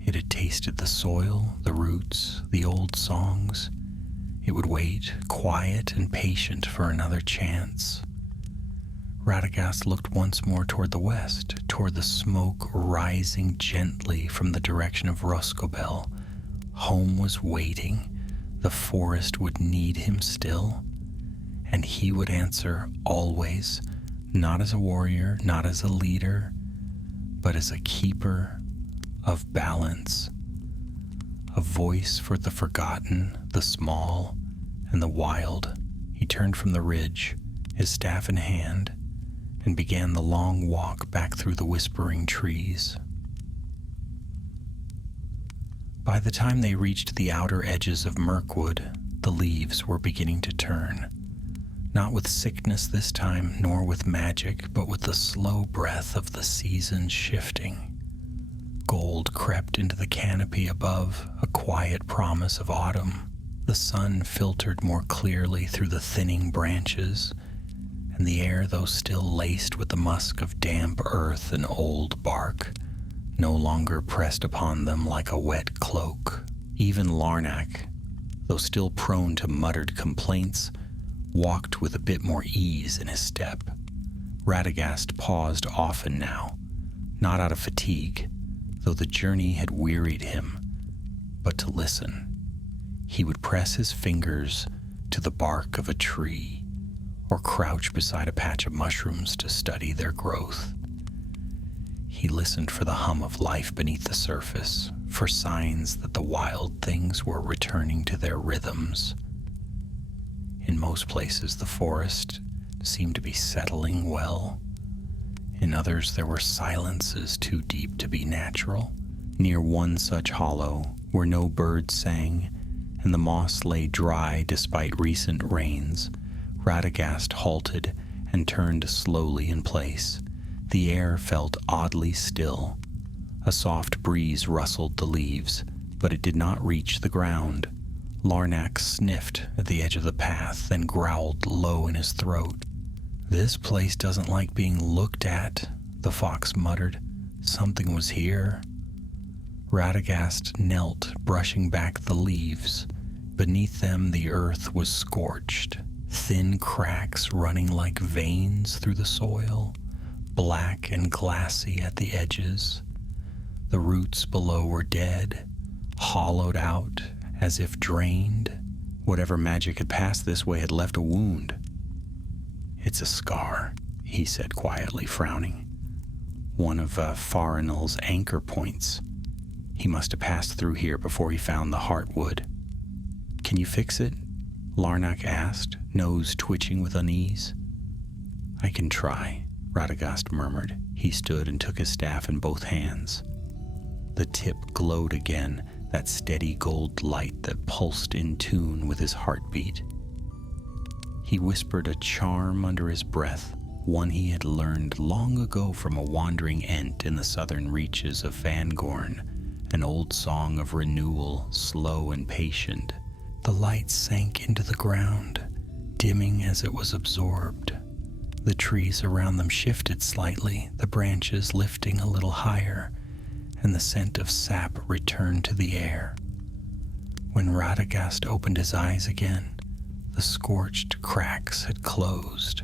It had tasted the soil, the roots, the old songs. It would wait, quiet and patient, for another chance. Radagast looked once more toward the west, toward the smoke rising gently from the direction of Rhosgobel. Home was waiting. The forest would need him still, and he would answer always, not as a warrior, not as a leader, but as a keeper of balance, a voice for the forgotten, the small, and the wild. He turned from the ridge, his staff in hand, and began the long walk back through the whispering trees. By the time they reached the outer edges of Mirkwood, the leaves were beginning to turn. Not with sickness this time, nor with magic, but with the slow breath of the seasons shifting. Gold crept into the canopy above, a quiet promise of autumn. The sun filtered more clearly through the thinning branches, and the air, though still laced with the musk of damp earth and old bark, no longer pressed upon them like a wet cloak. Even Larnac, though still prone to muttered complaints, walked with a bit more ease in his step. Radagast paused often now, not out of fatigue, though the journey had wearied him, but to listen. He would press his fingers to the bark of a tree, or crouch beside a patch of mushrooms to study their growth. He listened for the hum of life beneath the surface, for signs that the wild things were returning to their rhythms. In most places, the forest seemed to be settling well. In others, there were silences too deep to be natural. Near one such hollow, where no birds sang, and the moss lay dry despite recent rains, Radagast halted and turned slowly in place. The air felt oddly still. A soft breeze rustled the leaves, but it did not reach the ground. Larnac sniffed at the edge of the path, then growled low in his throat. "This place doesn't like being looked at," the fox muttered. "Something was here." Radagast knelt, brushing back the leaves. Beneath them the earth was scorched, thin cracks running like veins through the soil, black and glassy at the edges. The roots below were dead, hollowed out as if drained. Whatever magic had passed this way had left a wound. "It's a scar," he said quietly, frowning. "One of Farinel's anchor points. He must have passed through here before he found the heartwood." "Can you fix it?" Larnac asked, nose twitching with unease. "I can try," Radagast murmured. He stood and took his staff in both hands. The tip glowed again, that steady gold light that pulsed in tune with his heartbeat. He whispered a charm under his breath, one he had learned long ago from a wandering ent in the southern reaches of Fangorn, an old song of renewal, slow and patient. The light sank into the ground, dimming as it was absorbed. The trees around them shifted slightly, the branches lifting a little higher, and the scent of sap returned to the air. When Radagast opened his eyes again, the scorched cracks had closed.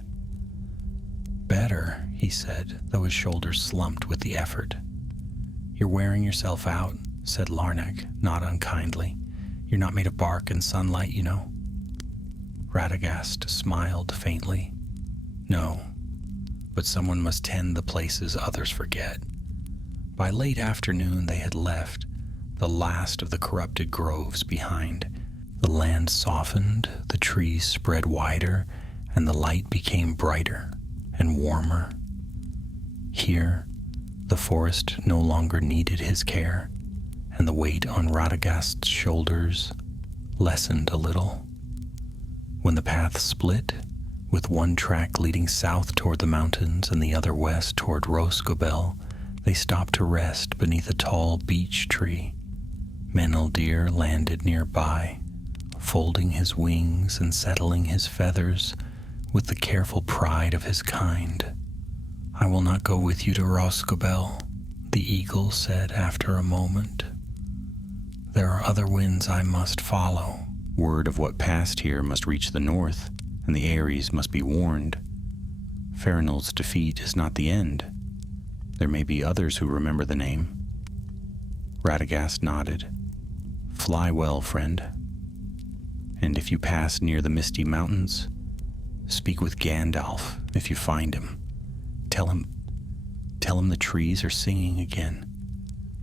"Better," he said, though his shoulders slumped with the effort. "You're wearing yourself out," said Larnac, not unkindly. "You're not made of bark and sunlight, you know." Radagast smiled faintly. "No, but someone must tend the places others forget." By late afternoon they had left, the last of the corrupted groves behind. The land softened, the trees spread wider, and the light became brighter and warmer. Here, the forest no longer needed his care, and the weight on Radagast's shoulders lessened a little. When the path split, with one track leading south toward the mountains and the other west toward Roscobel, they stopped to rest beneath a tall beech tree. Meneldir landed nearby, folding his wings and settling his feathers with the careful pride of his kind. "I will not go with you to Roscobel," the eagle said after a moment. "There are other winds I must follow. Word of what passed here must reach the north, and the Ares must be warned. Farinel's defeat is not the end. There may be others who remember the name." Radagast nodded. "Fly well, friend. And if you pass near the Misty Mountains, speak with Gandalf if you find him. Tell him the trees are singing again."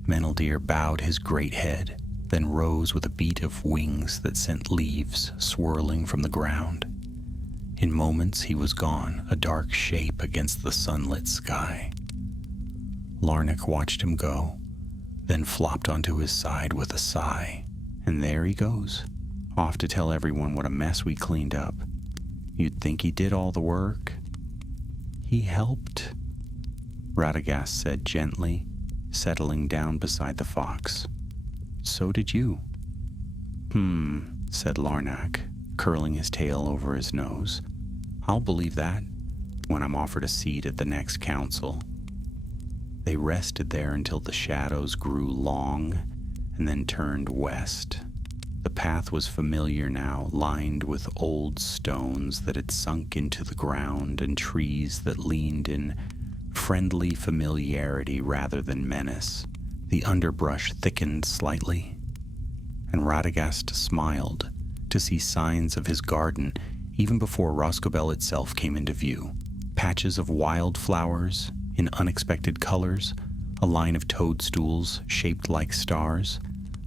Meneldir bowed his great head, then rose with a beat of wings that sent leaves swirling from the ground. In moments he was gone, a dark shape against the sunlit sky. Larnac watched him go, then flopped onto his side with a sigh. And there he goes, off to tell everyone what a mess we cleaned up. You'd think he did all the work. He helped, Radagast said gently, settling down beside the fox. So did you. Said Larnac, curling his tail over his nose. I'll believe that when I'm offered a seat at the next council. They rested there until the shadows grew long and then turned west. The path was familiar now, lined with old stones that had sunk into the ground and trees that leaned in friendly familiarity rather than menace. The underbrush thickened slightly, and Radagast smiled to see signs of his garden even before Roscobel itself came into view. Patches of wildflowers in unexpected colors, a line of toadstools shaped like stars,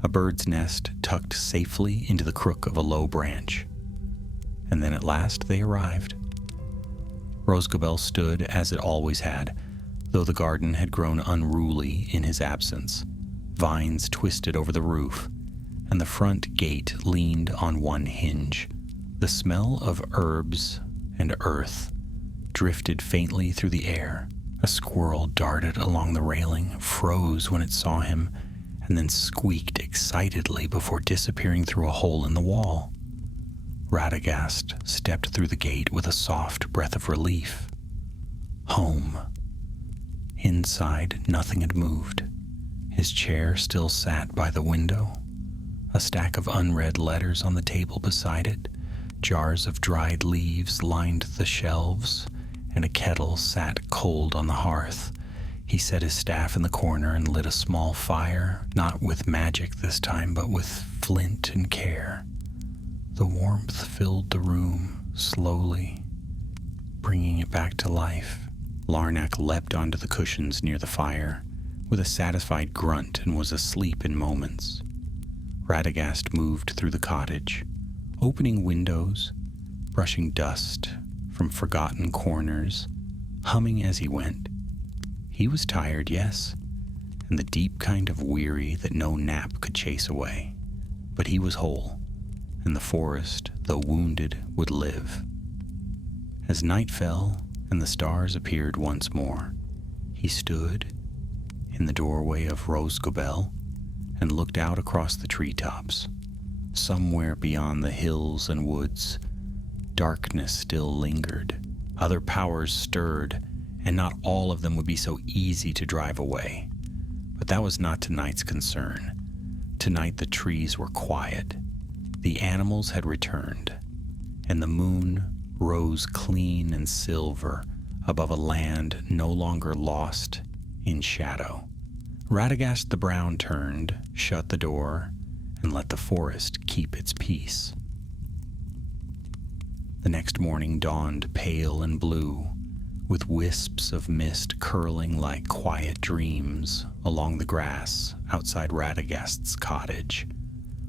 a bird's nest tucked safely into the crook of a low branch. And then at last they arrived. Roscobel stood as it always had, though the garden had grown unruly in his absence. Vines twisted over the roof, and the front gate leaned on one hinge. The smell of herbs and earth drifted faintly through the air. A squirrel darted along the railing, froze when it saw him, and then squeaked excitedly before disappearing through a hole in the wall. Radagast stepped through the gate with a soft breath of relief. Home. Inside, nothing had moved. His chair still sat by the window. A stack of unread letters on the table beside it, jars of dried leaves lined the shelves, and a kettle sat cold on the hearth. He set his staff in the corner and lit a small fire, not with magic this time, but with flint and care. The warmth filled the room slowly, bringing it back to life. Larnac leapt onto the cushions near the fire with a satisfied grunt and was asleep in moments. Radagast moved through the cottage, opening windows, brushing dust from forgotten corners, humming as he went. He was tired, yes, and the deep kind of weary that no nap could chase away. But he was whole, and the forest, though wounded, would live. As night fell and the stars appeared once more, he stood in the doorway of Roscobel and looked out across the treetops. Somewhere beyond the hills and woods, darkness still lingered. Other powers stirred, and not all of them would be so easy to drive away. But that was not tonight's concern. Tonight the trees were quiet. The animals had returned, and the moon rose clean and silver above a land no longer lost in shadow. Radagast the Brown turned, shut the door, and let the forest keep its peace. The next morning dawned pale and blue, with wisps of mist curling like quiet dreams along the grass outside Radagast's cottage.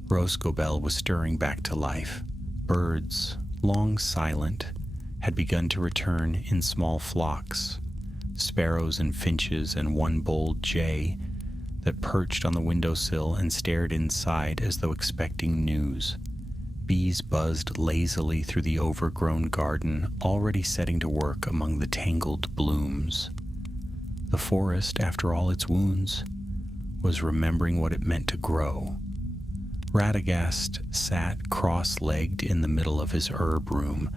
Roscobel was stirring back to life. Birds, long silent, had begun to return in small flocks. Sparrows and finches and one bold jay that perched on the windowsill and stared inside as though expecting news. Bees buzzed lazily through the overgrown garden, already setting to work among the tangled blooms. The forest, after all its wounds, was remembering what it meant to grow. Radagast sat cross-legged in the middle of his herb room,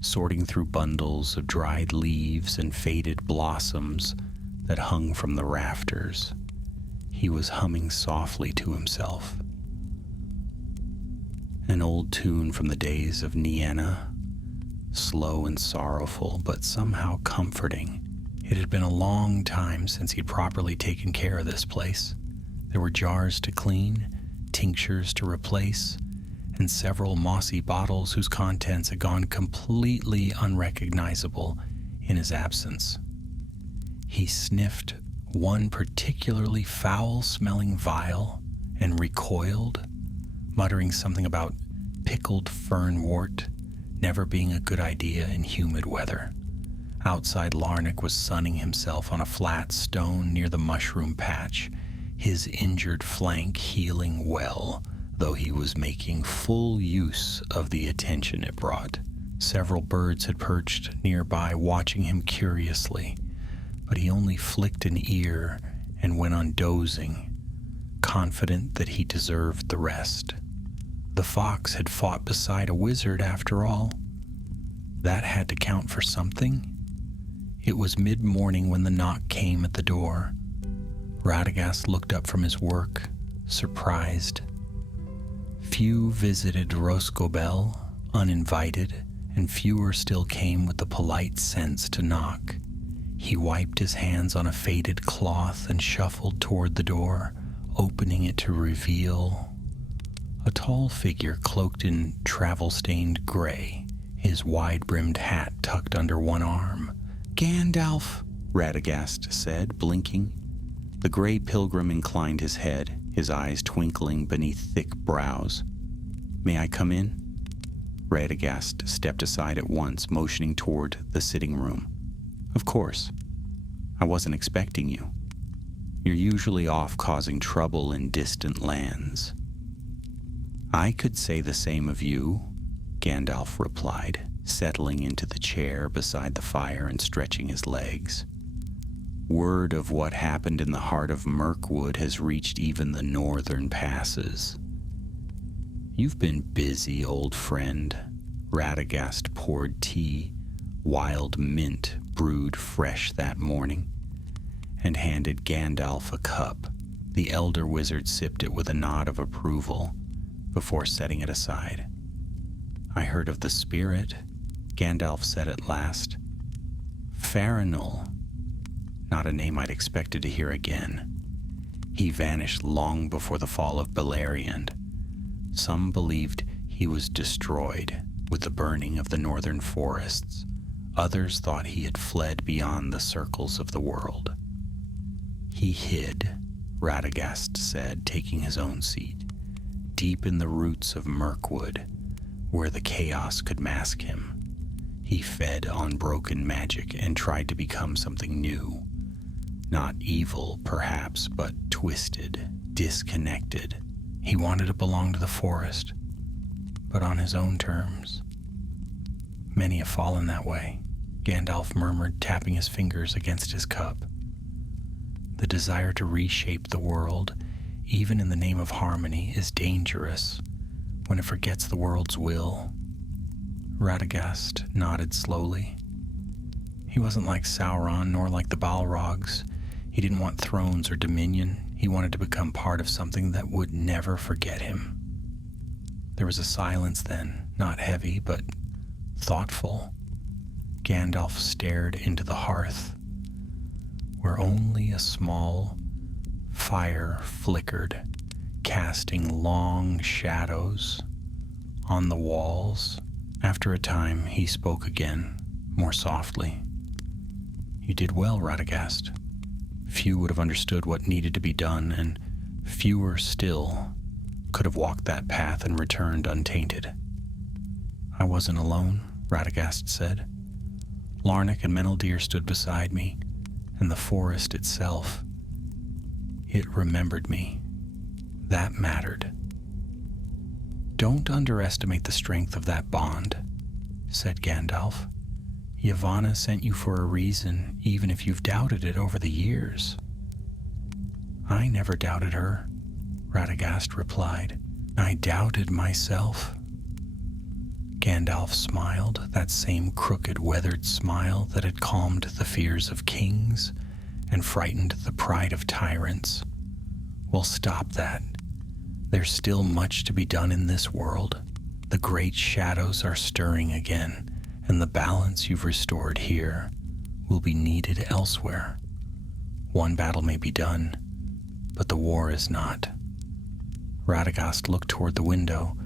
sorting through bundles of dried leaves and faded blossoms that hung from the rafters. He was humming softly to himself. An old tune from the days of Nienna, slow and sorrowful, but somehow comforting. It had been a long time since he'd properly taken care of this place. There were jars to clean, tinctures to replace, and several mossy bottles whose contents had gone completely unrecognizable in his absence. He sniffed one particularly foul-smelling vial and recoiled, muttering something about pickled fernwort never being a good idea in humid weather. Outside, Larnac was sunning himself on a flat stone near the mushroom patch. his injured flank healing well, though he was making full use of the attention it brought. Several birds had perched nearby, watching him curiously, but he only flicked an ear and went on dozing, confident that he deserved the rest. The fox had fought beside a wizard after all. That had to count for something. It was mid-morning when the knock came at the door. Radagast looked up from his work, surprised. Few visited Roscobel uninvited, and fewer still came with the polite sense to knock. He wiped his hands on a faded cloth and shuffled toward the door, opening it to reveal a tall figure cloaked in travel-stained gray, his wide-brimmed hat tucked under one arm. "Gandalf," Radagast said, blinking. The gray pilgrim inclined his head, his eyes twinkling beneath thick brows. "May I come in?" Radagast stepped aside at once, motioning toward the sitting room. "Of course. I wasn't expecting you. You're usually off causing trouble in distant lands." "I could say the same of you," Gandalf replied, settling into the chair beside the fire and stretching his legs. "Word of what happened in the heart of Mirkwood has reached even the northern passes." "You've been busy, old friend." Radagast poured tea, wild mint brewed fresh that morning, and handed Gandalf a cup. The elder wizard sipped it with a nod of approval before setting it aside. "I heard of the spirit," Gandalf said at last. "Farinol. Not a name I'd expected to hear again. He vanished long before the fall of Beleriand. Some believed he was destroyed with the burning of the northern forests. Others thought he had fled beyond the circles of the world." "He hid," Radagast said, taking his own seat, "deep in the roots of Mirkwood, where the chaos could mask him. He fed on broken magic and tried to become something new. Not evil, perhaps, but twisted, disconnected. He wanted to belong to the forest, but on his own terms. Many have fallen that way," Gandalf murmured, tapping his fingers against his cup. "The desire to reshape the world, even in the name of harmony, is dangerous when it forgets the world's will." Radagast nodded slowly. He wasn't like Sauron nor like the Balrogs. He didn't want thrones or dominion. He wanted to become part of something that would never forget him. There was a silence then, not heavy, but thoughtful. Gandalf stared into the hearth, where only a small fire flickered, casting long shadows on the walls. After a time, he spoke again, more softly. "You did well, Radagast. Few would have understood what needed to be done, and fewer still could have walked that path and returned untainted." "I wasn't alone," Radagast said. "Larnac and Meneldir stood beside me, and the forest itself. It remembered me. That mattered." "Don't underestimate the strength of that bond," said Gandalf. "Yavanna sent you for a reason, even if you've doubted it over the years." "I never doubted her," Radagast replied. "I doubted myself." Gandalf smiled, that same crooked, weathered smile that had calmed the fears of kings and frightened the pride of tyrants. "Well, stop that. There's still much to be done in this world. The great shadows are stirring again, and the balance you've restored here will be needed elsewhere. One battle may be done, but the war is not." Radagast looked toward the window,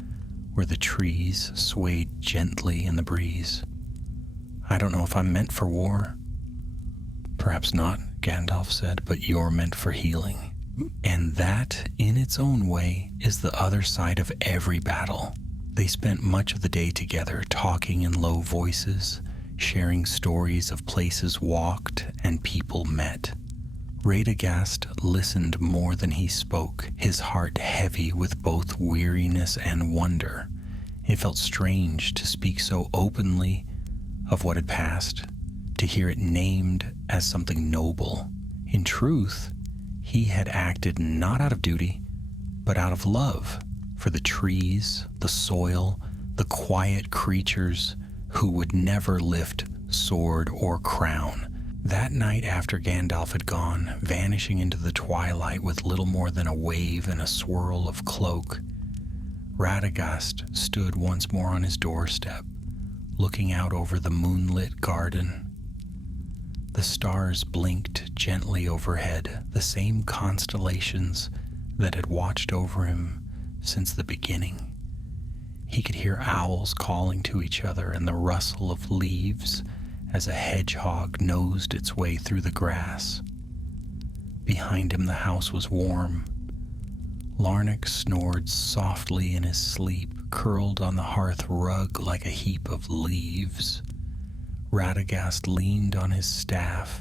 where the trees swayed gently in the breeze. "I don't know if I'm meant for war." "Perhaps not," Gandalf said, "but you're meant for healing. And that, in its own way, is the other side of every battle." They spent much of the day together, talking in low voices, sharing stories of places walked and people met. Radagast listened more than he spoke, his heart heavy with both weariness and wonder. It felt strange to speak so openly of what had passed, to hear it named as something noble. In truth, he had acted not out of duty, but out of love for the trees, the soil, the quiet creatures who would never lift sword or crown. That night after Gandalf had gone, vanishing into the twilight with little more than a wave and a swirl of cloak, Radagast stood once more on his doorstep, looking out over the moonlit garden. The stars blinked gently overhead, the same constellations that had watched over him since the beginning. He could hear owls calling to each other and the rustle of leaves as a hedgehog nosed its way through the grass. Behind him the house was warm. Larnick snored softly in his sleep, curled on the hearth rug like a heap of leaves. Radagast leaned on his staff,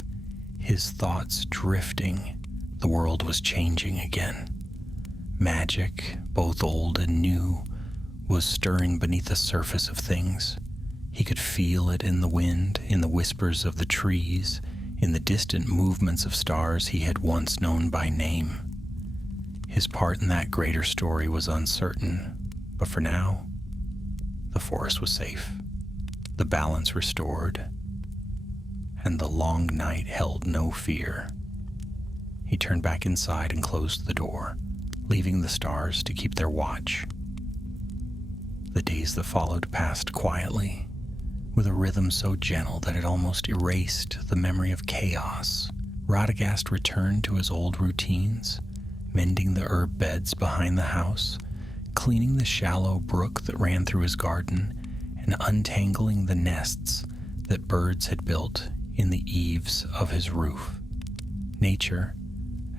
his thoughts drifting. The world was changing again. Magic, both old and new, was stirring beneath the surface of things. He could feel it in the wind, in the whispers of the trees, in the distant movements of stars he had once known by name. His part in that greater story was uncertain, but for now, the forest was safe, the balance restored, and the long night held no fear. He turned back inside and closed the door, leaving the stars to keep their watch. The days that followed passed quietly, with a rhythm so gentle that it almost erased the memory of chaos. Radagast returned to his old routines, mending the herb beds behind the house, cleaning the shallow brook that ran through his garden, and untangling the nests that birds had built in the eaves of his roof. Nature,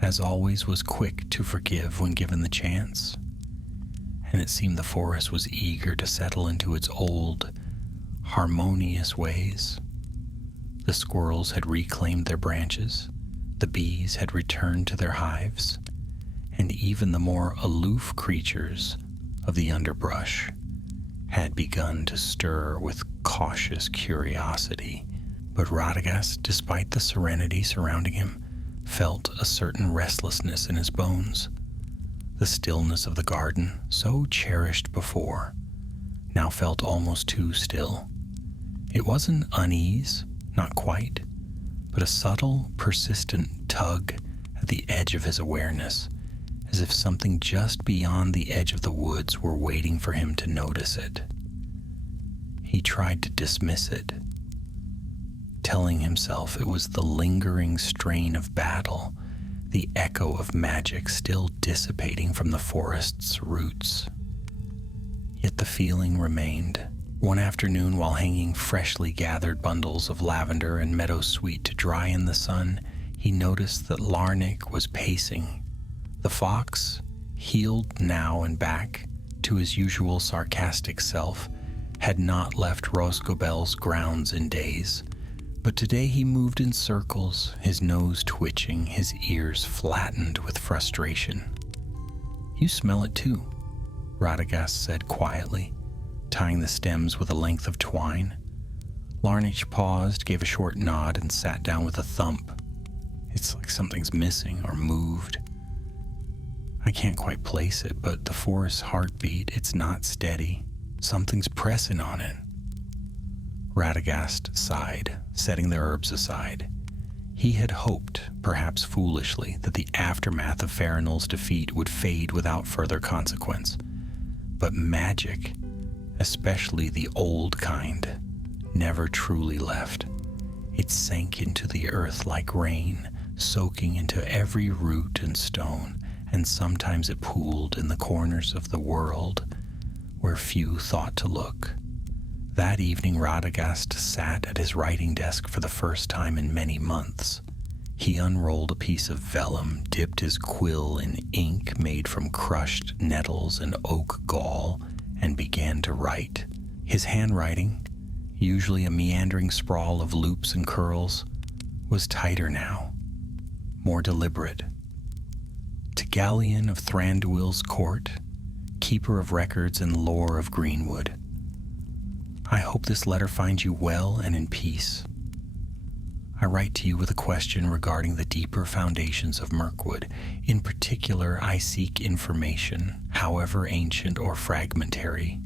as always, was quick to forgive when given the chance, and it seemed the forest was eager to settle into its old, harmonious ways. The squirrels had reclaimed their branches, the bees had returned to their hives, and even the more aloof creatures of the underbrush had begun to stir with cautious curiosity. But Radagast, despite the serenity surrounding him, felt a certain restlessness in his bones. The stillness of the garden, so cherished before, now felt almost too still. It wasn't unease, not quite, but a subtle, persistent tug at the edge of his awareness, as if something just beyond the edge of the woods were waiting for him to notice it. He tried to dismiss it, telling himself it was the lingering strain of battle, the echo of magic still dissipating from the forest's roots. Yet the feeling remained. One afternoon, while hanging freshly gathered bundles of lavender and meadowsweet to dry in the sun, he noticed that Larnick was pacing. The fox, healed now and back to his usual sarcastic self, had not left Rosgobel's grounds in days, but today he moved in circles, his nose twitching, his ears flattened with frustration. "You smell it too," Radagast said quietly, tying the stems with a length of twine. Larnick paused, gave a short nod, and sat down with a thump. "It's like something's missing or moved. I can't quite place it, but the forest's heartbeat, it's not steady. Something's pressing on it." Radagast sighed, setting the herbs aside. He had hoped, perhaps foolishly, that the aftermath of Farinol's defeat would fade without further consequence. But magic, especially the old kind, never truly left. It sank into the earth like rain, soaking into every root and stone, and sometimes it pooled in the corners of the world where few thought to look. That evening, Radagast sat at his writing desk for the first time in many months. He unrolled a piece of vellum, dipped his quill in ink made from crushed nettles and oak gall, and began to write. His handwriting, usually a meandering sprawl of loops and curls, was tighter now, more deliberate. To Gallion of Thranduil's court, keeper of records and lore of Greenwood, I hope this letter finds you well and in peace. I write to you with a question regarding the deeper foundations of Mirkwood. In particular, I seek information, however ancient or fragmentary,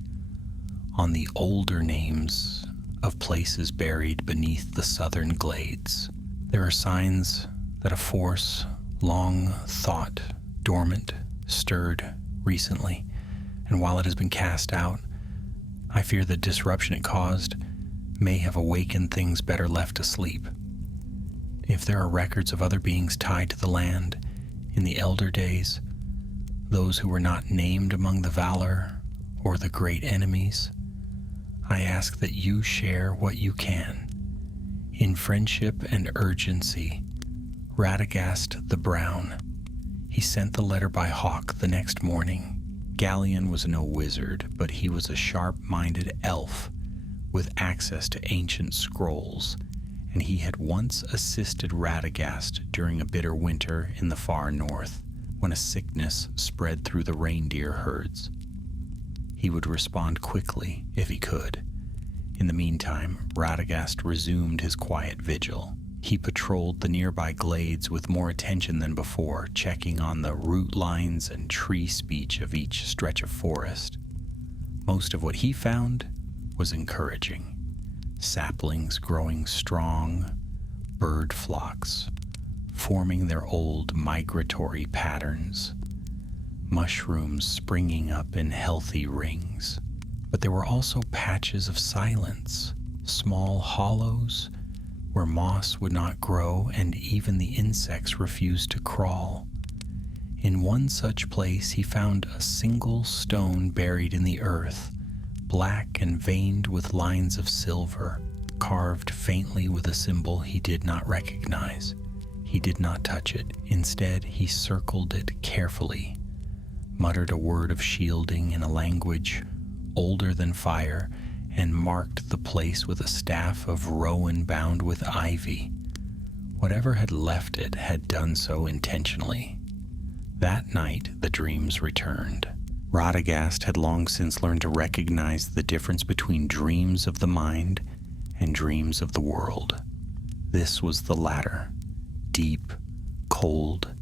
on the older names of places buried beneath the southern glades. There are signs that a force, long thought dormant, stirred recently, and while it has been cast out, I fear the disruption it caused may have awakened things better left asleep. If there are records of other beings tied to the land in the elder days, those who were not named among the valor or the great enemies, I ask that you share what you can. In friendship and urgency, Radagast the Brown. He sent the letter by hawk the next morning. Gallion was no wizard, but he was a sharp-minded elf with access to ancient scrolls, and he had once assisted Radagast during a bitter winter in the far north, when a sickness spread through the reindeer herds. He would respond quickly if he could. In the meantime, Radagast resumed his quiet vigil. He patrolled the nearby glades with more attention than before, checking on the root lines and tree speech of each stretch of forest. Most of what he found was encouraging. Saplings growing strong, bird flocks forming their old migratory patterns, mushrooms springing up in healthy rings. But there were also patches of silence, small hollows where moss would not grow and even the insects refused to crawl. In one such place he found a single stone buried in the earth, black and veined with lines of silver, carved faintly with a symbol he did not recognize. He did not touch it. Instead, he circled it carefully, muttered a word of shielding in a language older than fire, and marked the place with a staff of rowan bound with ivy. Whatever had left it had done so intentionally. That night, the dreams returned. Radagast had long since learned to recognize the difference between dreams of the mind and dreams of the world. This was the latter, deep, cold,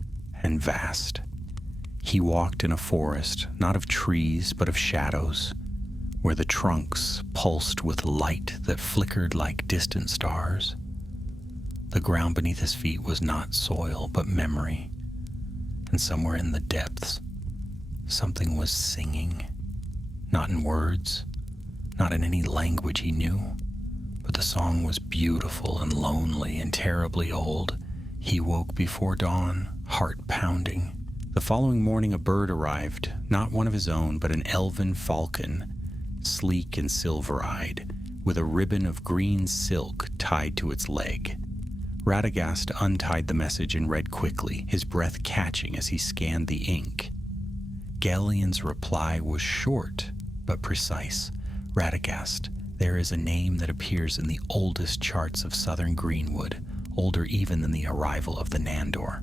and vast. He walked in a forest, not of trees, but of shadows, where the trunks pulsed with light that flickered like distant stars. The ground beneath his feet was not soil, but memory, and somewhere in the depths, something was singing, not in words, not in any language he knew, but the song was beautiful and lonely and terribly old. He woke before dawn, heart pounding. The following morning a bird arrived, not one of his own, but an elven falcon, sleek and silver-eyed, with a ribbon of green silk tied to its leg. Radagast untied the message and read quickly, his breath catching as he scanned the ink. Gallion's reply was short, but precise. Radagast, there is a name that appears in the oldest charts of southern Greenwood, older even than the arrival of the Nandor.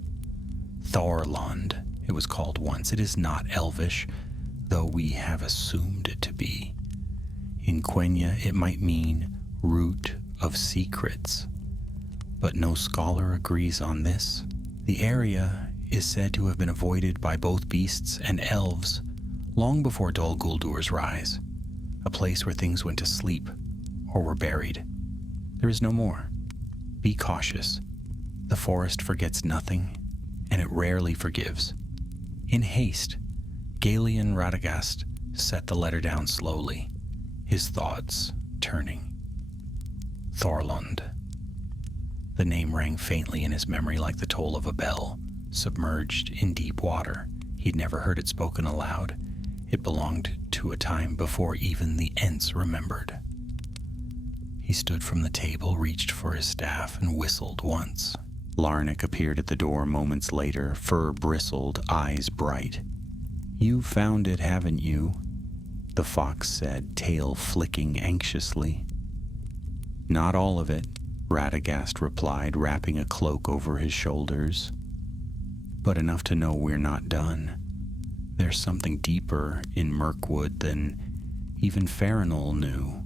Thorlund, it was called once. It is not Elvish, though we have assumed it to be. In Quenya, it might mean root of secrets, but no scholar agrees on this. The area is said to have been avoided by both beasts and elves long before Dol Guldur's rise, a place where things went to sleep or were buried. There is no more. Be cautious. The forest forgets nothing, and it rarely forgives. In haste, Galion Radagast set the letter down slowly, his thoughts turning. Thorlund. The name rang faintly in his memory like the toll of a bell, submerged in deep water. He'd never heard it spoken aloud. It belonged to a time before even the Ents remembered. He stood from the table, reached for his staff, and whistled once. Larnick appeared at the door moments later, fur bristled, eyes bright. "You found it, haven't you?" the fox said, tail flicking anxiously. "Not all of it," Radagast replied, wrapping a cloak over his shoulders. but enough to know we're not done. There's something deeper in Mirkwood than even Farinol knew,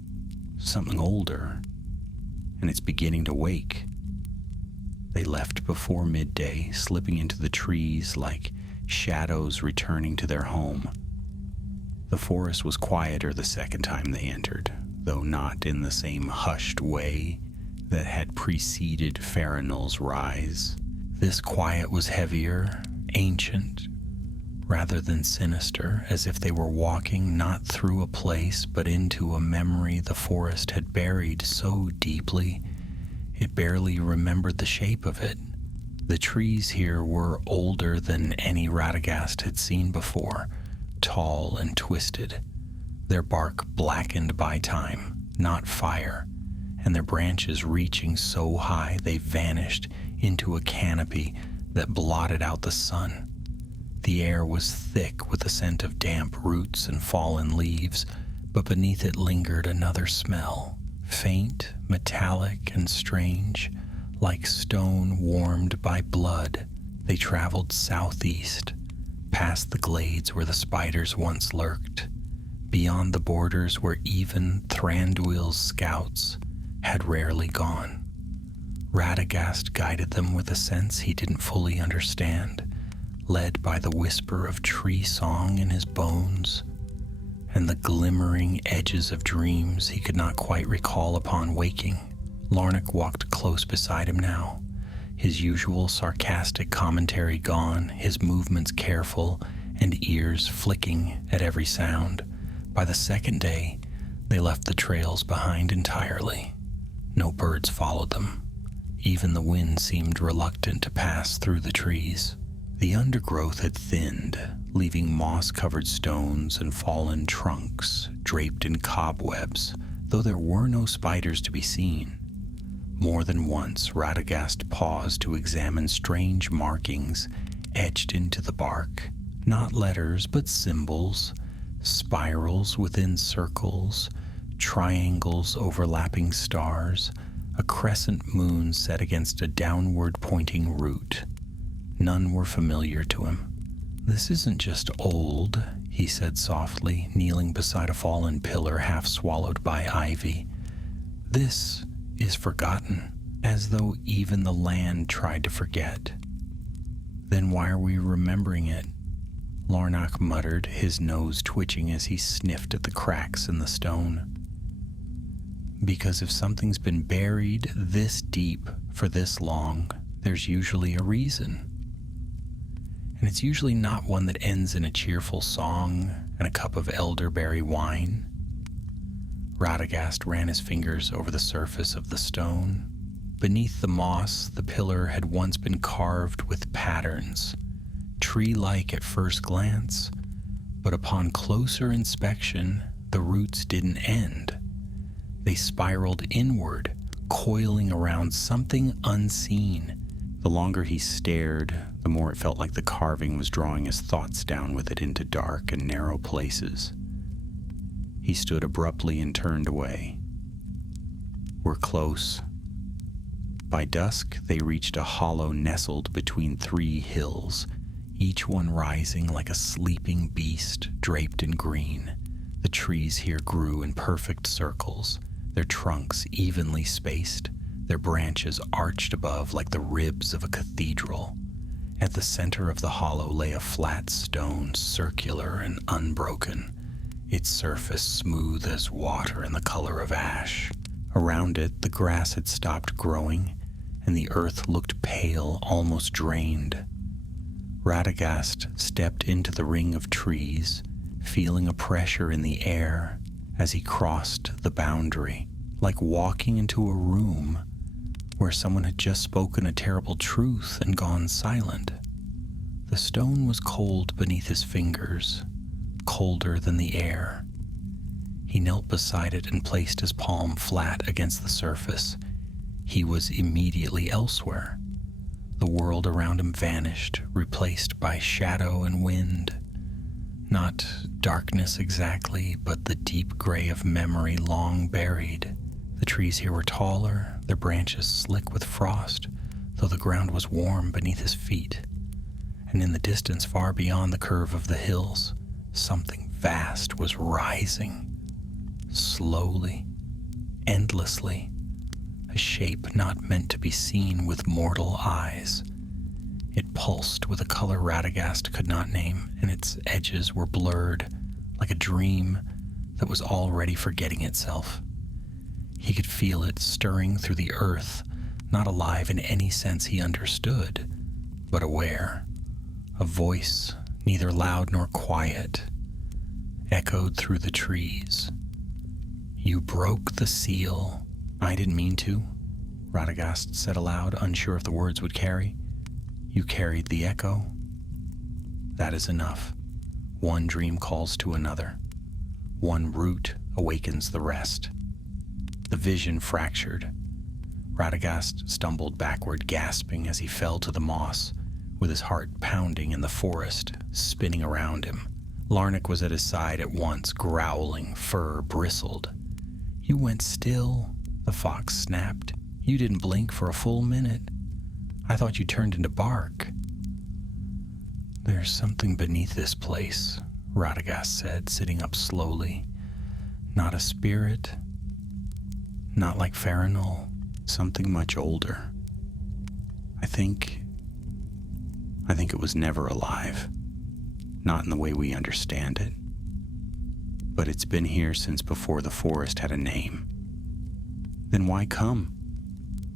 something older, and it's beginning to wake. They left before midday, slipping into the trees like shadows returning to their home. The forest was quieter the second time they entered, though not in the same hushed way that had preceded Farinol's rise. This quiet was heavier, ancient, rather than sinister, as if they were walking not through a place but into a memory the forest had buried so deeply it barely remembered the shape of it. The trees here were older than any Radagast had seen before, tall and twisted, their bark blackened by time, not fire, and their branches reaching so high they vanished into a canopy that blotted out the sun. The air was thick with the scent of damp roots and fallen leaves, but beneath it lingered another smell, faint, metallic, and strange, like stone warmed by blood. They traveled southeast, past the glades where the spiders once lurked, beyond the borders where even Thranduil's scouts had rarely gone. Radagast guided them with a sense he didn't fully understand, led by the whisper of tree song in his bones and the glimmering edges of dreams he could not quite recall upon waking. Larnak walked close beside him now, his usual sarcastic commentary gone, his movements careful and ears flicking at every sound. By the second day, they left the trails behind entirely. No birds followed them. Even the wind seemed reluctant to pass through the trees. The undergrowth had thinned, leaving moss-covered stones and fallen trunks draped in cobwebs, though there were no spiders to be seen. More than once, Radagast paused to examine strange markings etched into the bark. Not letters, but symbols, spirals within circles, triangles overlapping stars, a crescent moon set against a downward-pointing root. None were familiar to him. "This isn't just old," he said softly, kneeling beside a fallen pillar half swallowed by ivy. "This is forgotten, as though even the land tried to forget." "Then why are we remembering it?" Larnak muttered, his nose twitching as he sniffed at the cracks in the stone. "Because if something's been buried this deep for this long, there's usually a reason. And it's usually not one that ends in a cheerful song and a cup of elderberry wine." Radagast ran his fingers over the surface of the stone. Beneath the moss, the pillar had once been carved with patterns, tree-like at first glance, but upon closer inspection, the roots didn't end. They spiraled inward, coiling around something unseen. The longer he stared, the more it felt like the carving was drawing his thoughts down with it into dark and narrow places. He stood abruptly and turned away. "We're close." By dusk, they reached a hollow nestled between 3 hills, each one rising like a sleeping beast draped in green. The trees here grew in perfect circles, their trunks evenly spaced, their branches arched above like the ribs of a cathedral. At the center of the hollow lay a flat stone, circular and unbroken, its surface smooth as water and the color of ash. Around it, the grass had stopped growing, and the earth looked pale, almost drained. Radagast stepped into the ring of trees, feeling a pressure in the air as he crossed the boundary, like walking into a room where someone had just spoken a terrible truth and gone silent. The stone was cold beneath his fingers, colder than the air. He knelt beside it and placed his palm flat against the surface. He was immediately elsewhere. The world around him vanished, replaced by shadow and wind. Not darkness exactly, but the deep gray of memory long buried. The trees here were taller, their branches slick with frost, though the ground was warm beneath his feet. and in the distance far beyond the curve of the hills, something vast was rising, slowly, endlessly, a shape not meant to be seen with mortal eyes. It pulsed with a color Radagast could not name, and its edges were blurred like a dream that was already forgetting itself. He could feel it stirring through the earth, not alive in any sense he understood, but aware. A voice, neither loud nor quiet, echoed through the trees. "You broke the seal." "I didn't mean to," Radagast said aloud, unsure if the words would carry. "You carried the echo." "That is enough. One dream calls to another. One root awakens the rest." The vision fractured. Radagast stumbled backward, gasping as he fell to the moss, with his heart pounding and the forest spinning around him. Larnick was at his side at once, growling, fur bristled. "You went still," the fox snapped. "You didn't blink for a full minute. I thought you turned into bark." "There's something beneath this place," Radagast said, sitting up slowly. "Not a spirit, not like Farinol, something much older. I think it was never alive, not in the way we understand it. But it's been here since before the forest had a name." "Then why come?"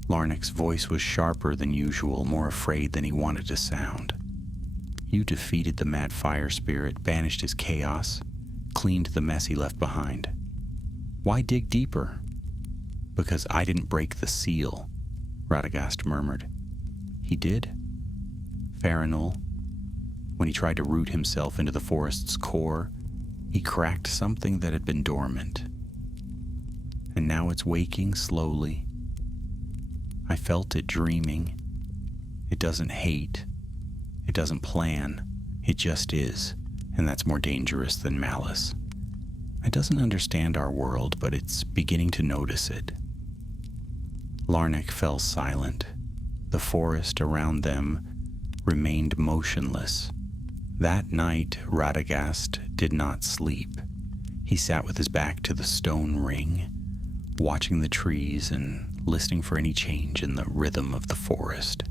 Larnick's voice was sharper than usual, more afraid than he wanted to sound. "You defeated the mad fire spirit, banished his chaos, cleaned the mess he left behind. Why dig deeper?" "Because I didn't break the seal," Radagast murmured. "He did. Farinol, when he tried to root himself into the forest's core, he cracked something that had been dormant. And now it's waking slowly. I felt it dreaming. It doesn't hate. It doesn't plan. It just is, and that's more dangerous than malice. It doesn't understand our world, but it's beginning to notice it." Larnick fell silent. The forest around them remained motionless. That night, Radagast did not sleep. He sat with his back to the stone ring, watching the trees and listening for any change in the rhythm of the forest.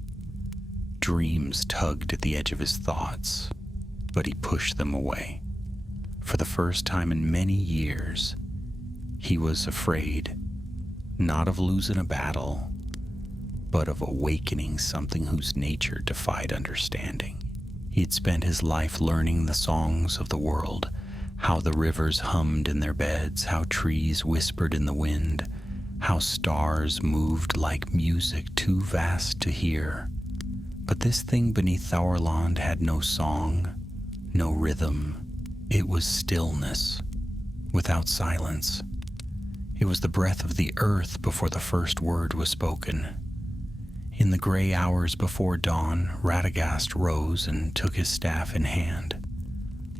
Dreams tugged at the edge of his thoughts, but he pushed them away. For the first time in many years, he was afraid, not of losing a battle, but of awakening something whose nature defied understanding. He had spent his life learning the songs of the world, how the rivers hummed in their beds, how trees whispered in the wind, how stars moved like music too vast to hear. But this thing beneath Thauerland had no song, no rhythm. It was stillness, without silence. It was the breath of the earth before the first word was spoken. In the gray hours before dawn, Radagast rose and took his staff in hand.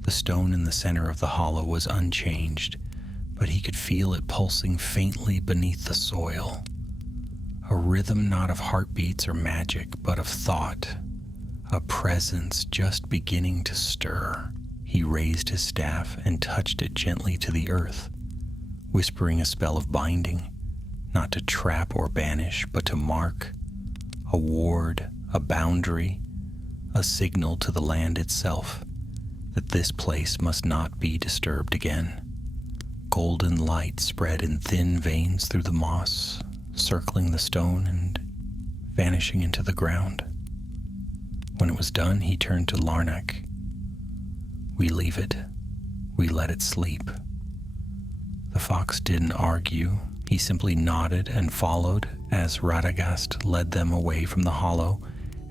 The stone in the center of the hollow was unchanged, but he could feel it pulsing faintly beneath the soil. A rhythm not of heartbeats or magic, but of thought, a presence just beginning to stir. He raised his staff and touched it gently to the earth, whispering a spell of binding, not to trap or banish, but to mark, a ward, a boundary, a signal to the land itself that this place must not be disturbed again. Golden light spread in thin veins through the moss, circling the stone and vanishing into the ground. When it was done, he turned to Larnick. "We leave it. We let it sleep." The fox didn't argue. He simply nodded and followed as Radagast led them away from the hollow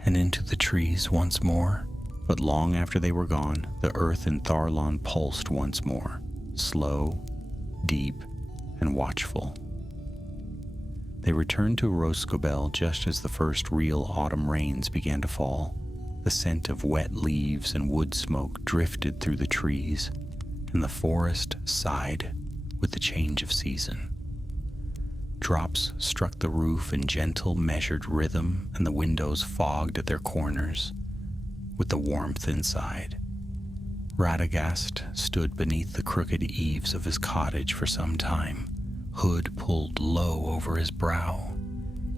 and into the trees once more. But long after they were gone, the earth in Thauerland pulsed once more, slow, deep, and watchful. They returned to Roscobel just as the first real autumn rains began to fall. The scent of wet leaves and wood smoke drifted through the trees, and the forest sighed with the change of season. Drops struck the roof in gentle, measured rhythm, and the windows fogged at their corners. with the warmth inside. Radagast stood beneath the crooked eaves of his cottage for some time, hood pulled low over his brow,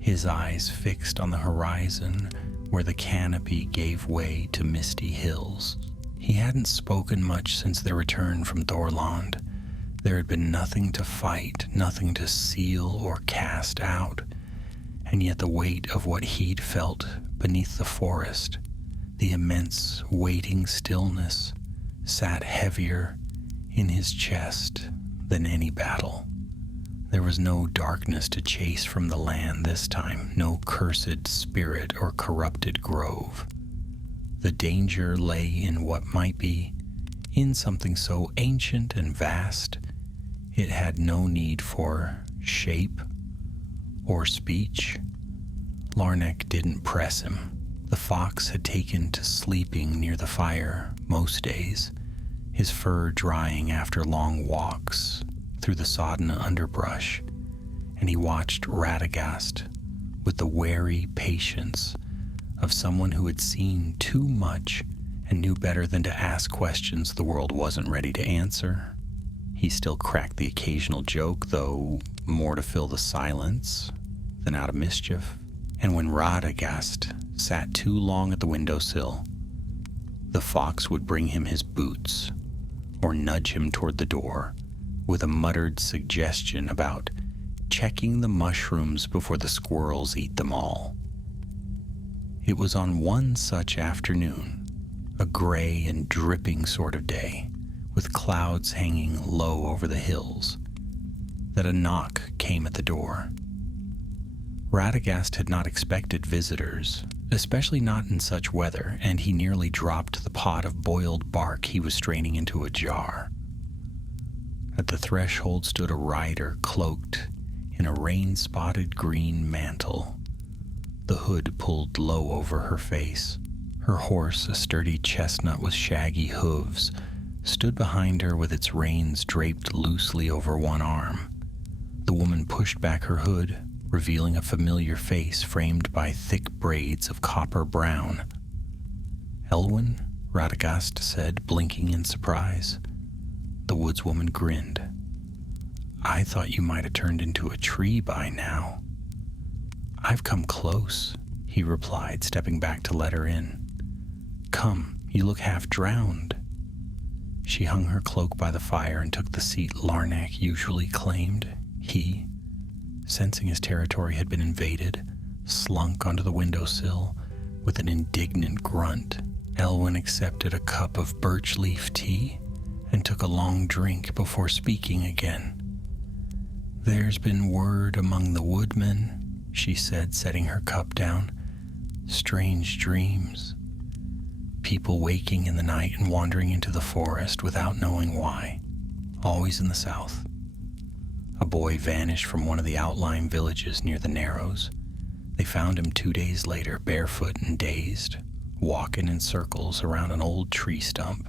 his eyes fixed on the horizon where the canopy gave way to misty hills. He hadn't spoken much since their return from Thorland. There had been nothing to fight, nothing to seal or cast out, and yet the weight of what he'd felt beneath the forest, the immense waiting stillness, sat heavier in his chest than any battle. There was no darkness to chase from the land this time, no cursed spirit or corrupted grove. The danger lay in what might be, in something so ancient and vast, it had no need for shape or speech. Larnac didn't press him. The fox had taken to sleeping near the fire most days, his fur drying after long walks through the sodden underbrush, and he watched Radagast with the wary patience of someone who had seen too much and knew better than to ask questions the world wasn't ready to answer. He still cracked the occasional joke, though more to fill the silence than out of mischief. And when Radagast sat too long at the windowsill, the fox would bring him his boots or nudge him toward the door with a muttered suggestion about checking the mushrooms before the squirrels eat them all. It was on one such afternoon, a gray and dripping sort of day, with clouds hanging low over the hills, that a knock came at the door. Radagast had not expected visitors, especially not in such weather, and he nearly dropped the pot of boiled bark he was straining into a jar. At the threshold stood a rider cloaked in a rain-spotted green mantle, the hood pulled low over her face. Her horse, a sturdy chestnut with shaggy hooves, stood behind her with its reins draped loosely over one arm. The woman pushed back her hood, revealing a familiar face framed by thick braids of copper brown. "Elwyn?" Radagast said, blinking in surprise. The woodswoman grinned. "I thought you might have turned into a tree by now." "I've come close," he replied, stepping back to let her in. "Come, you look half drowned." She hung her cloak by the fire and took the seat Larnac usually claimed. He, sensing his territory had been invaded, slunk onto the windowsill with an indignant grunt. Elwyn accepted a cup of birch leaf tea and took a long drink before speaking again. "There's been word among the woodmen," she said, setting her cup down. "Strange dreams. People waking in the night and wandering into the forest without knowing why. Always in the south. A boy vanished from one of the outlying villages near the Narrows. They found him 2 days later, barefoot and dazed, walking in circles around an old tree stump.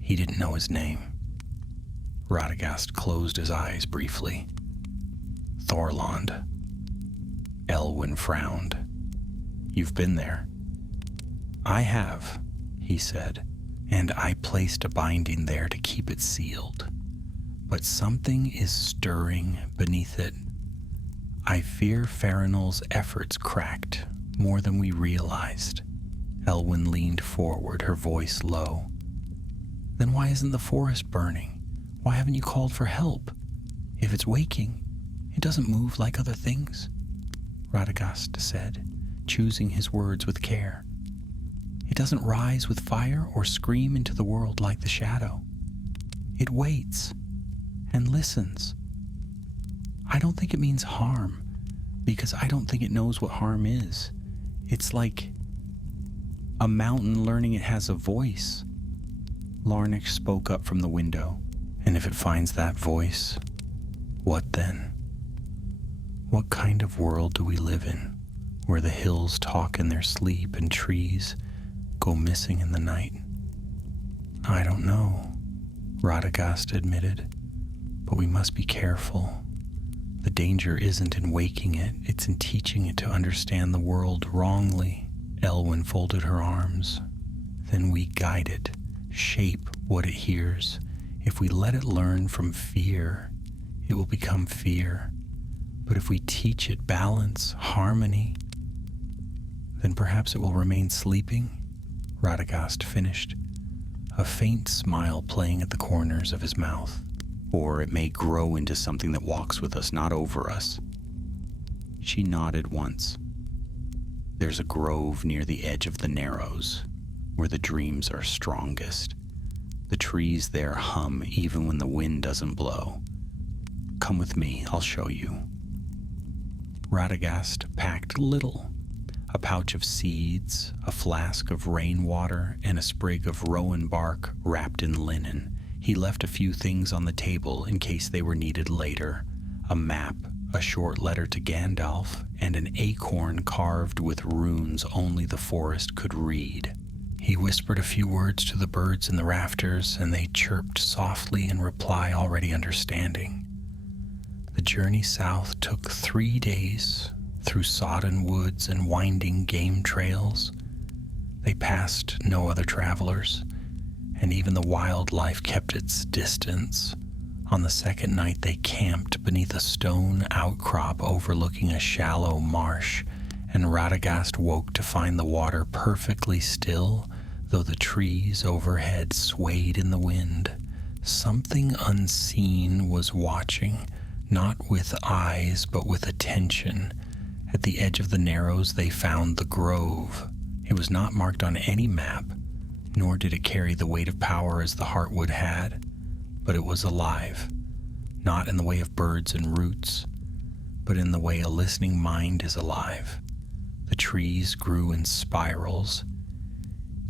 He didn't know his name." Radagast closed his eyes briefly. "Thorland." Elwyn frowned. "You've been there?" "I have," he said, "and I placed a binding there to keep it sealed. But something is stirring beneath it. I fear Farinol's efforts cracked more than we realized." Elwyn leaned forward, her voice low. "Then why isn't the forest burning? Why haven't you called for help? If it's waking, it doesn't move like other things," Radagast said, choosing his words with care. "It doesn't rise with fire or scream into the world like the shadow. It waits and listens. I don't think it means harm, because I don't think it knows what harm is. It's like a mountain learning it has a voice." Larnac spoke up from the window. "And if it finds that voice, what then? What kind of world do we live in, where the hills talk in their sleep and trees go missing in the night?" "I don't know," Radagast admitted, "but we must be careful. The danger isn't in waking it, it's in teaching it to understand the world wrongly." Elwyn folded her arms. then we guide it, shape what it hears. If we let it learn from fear, it will become fear. But if we teach it balance, harmony, then perhaps it will remain sleeping. Radagast finished, a faint smile playing at the corners of his mouth. Or it may grow into something that walks with us, not over us. She nodded once. There's a grove near the edge of the Narrows, where the dreams are strongest. The trees there hum even when the wind doesn't blow. Come with me, I'll show you. Radagast packed little, a pouch of seeds, a flask of rainwater, and a sprig of rowan bark wrapped in linen. He left a few things on the table in case they were needed later: a map, a short letter to Gandalf, and an acorn carved with runes only the forest could read. He whispered a few words to the birds in the rafters, and they chirped softly in reply, already understanding. The journey south took 3 days, through sodden woods and winding game trails. They passed no other travelers, and even the wildlife kept its distance. On the second night they camped beneath a stone outcrop overlooking a shallow marsh, and Radagast woke to find the water perfectly still, though the trees overhead swayed in the wind. Something unseen was watching, not with eyes but with attention. At the edge of the Narrows they found the grove. It was not marked on any map, nor did it carry the weight of power as the Heartwood had, but it was alive, not in the way of birds and roots, but in the way a listening mind is alive. The trees grew in spirals,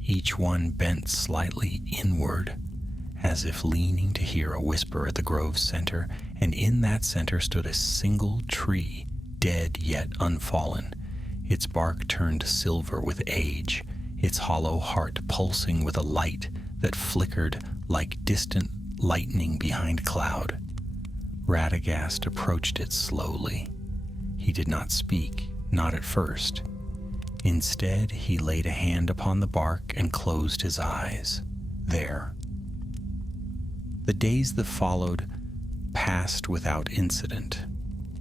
each one bent slightly inward, as if leaning to hear a whisper at the grove's center, and in that center stood a single tree, dead yet unfallen, its bark turned silver with age, its hollow heart pulsing with a light that flickered like distant lightning behind cloud. Radagast approached it slowly. He did not speak, not at first. Instead, he laid a hand upon the bark and closed his eyes. There. The days that followed passed without incident,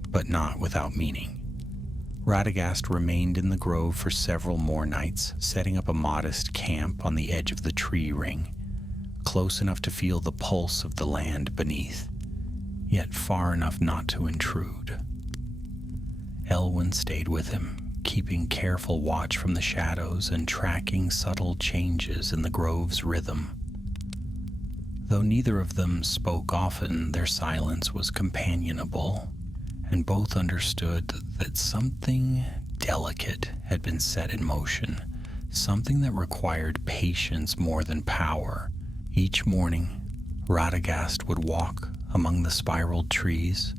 but not without meaning. Radagast remained in the grove for several more nights, setting up a modest camp on the edge of the tree ring, close enough to feel the pulse of the land beneath, yet far enough not to intrude. Elwyn stayed with him, keeping careful watch from the shadows and tracking subtle changes in the grove's rhythm. Though neither of them spoke often, their silence was companionable, and both understood that something delicate had been set in motion, something that required patience more than power. Each morning, Radagast would walk among the spiraled trees,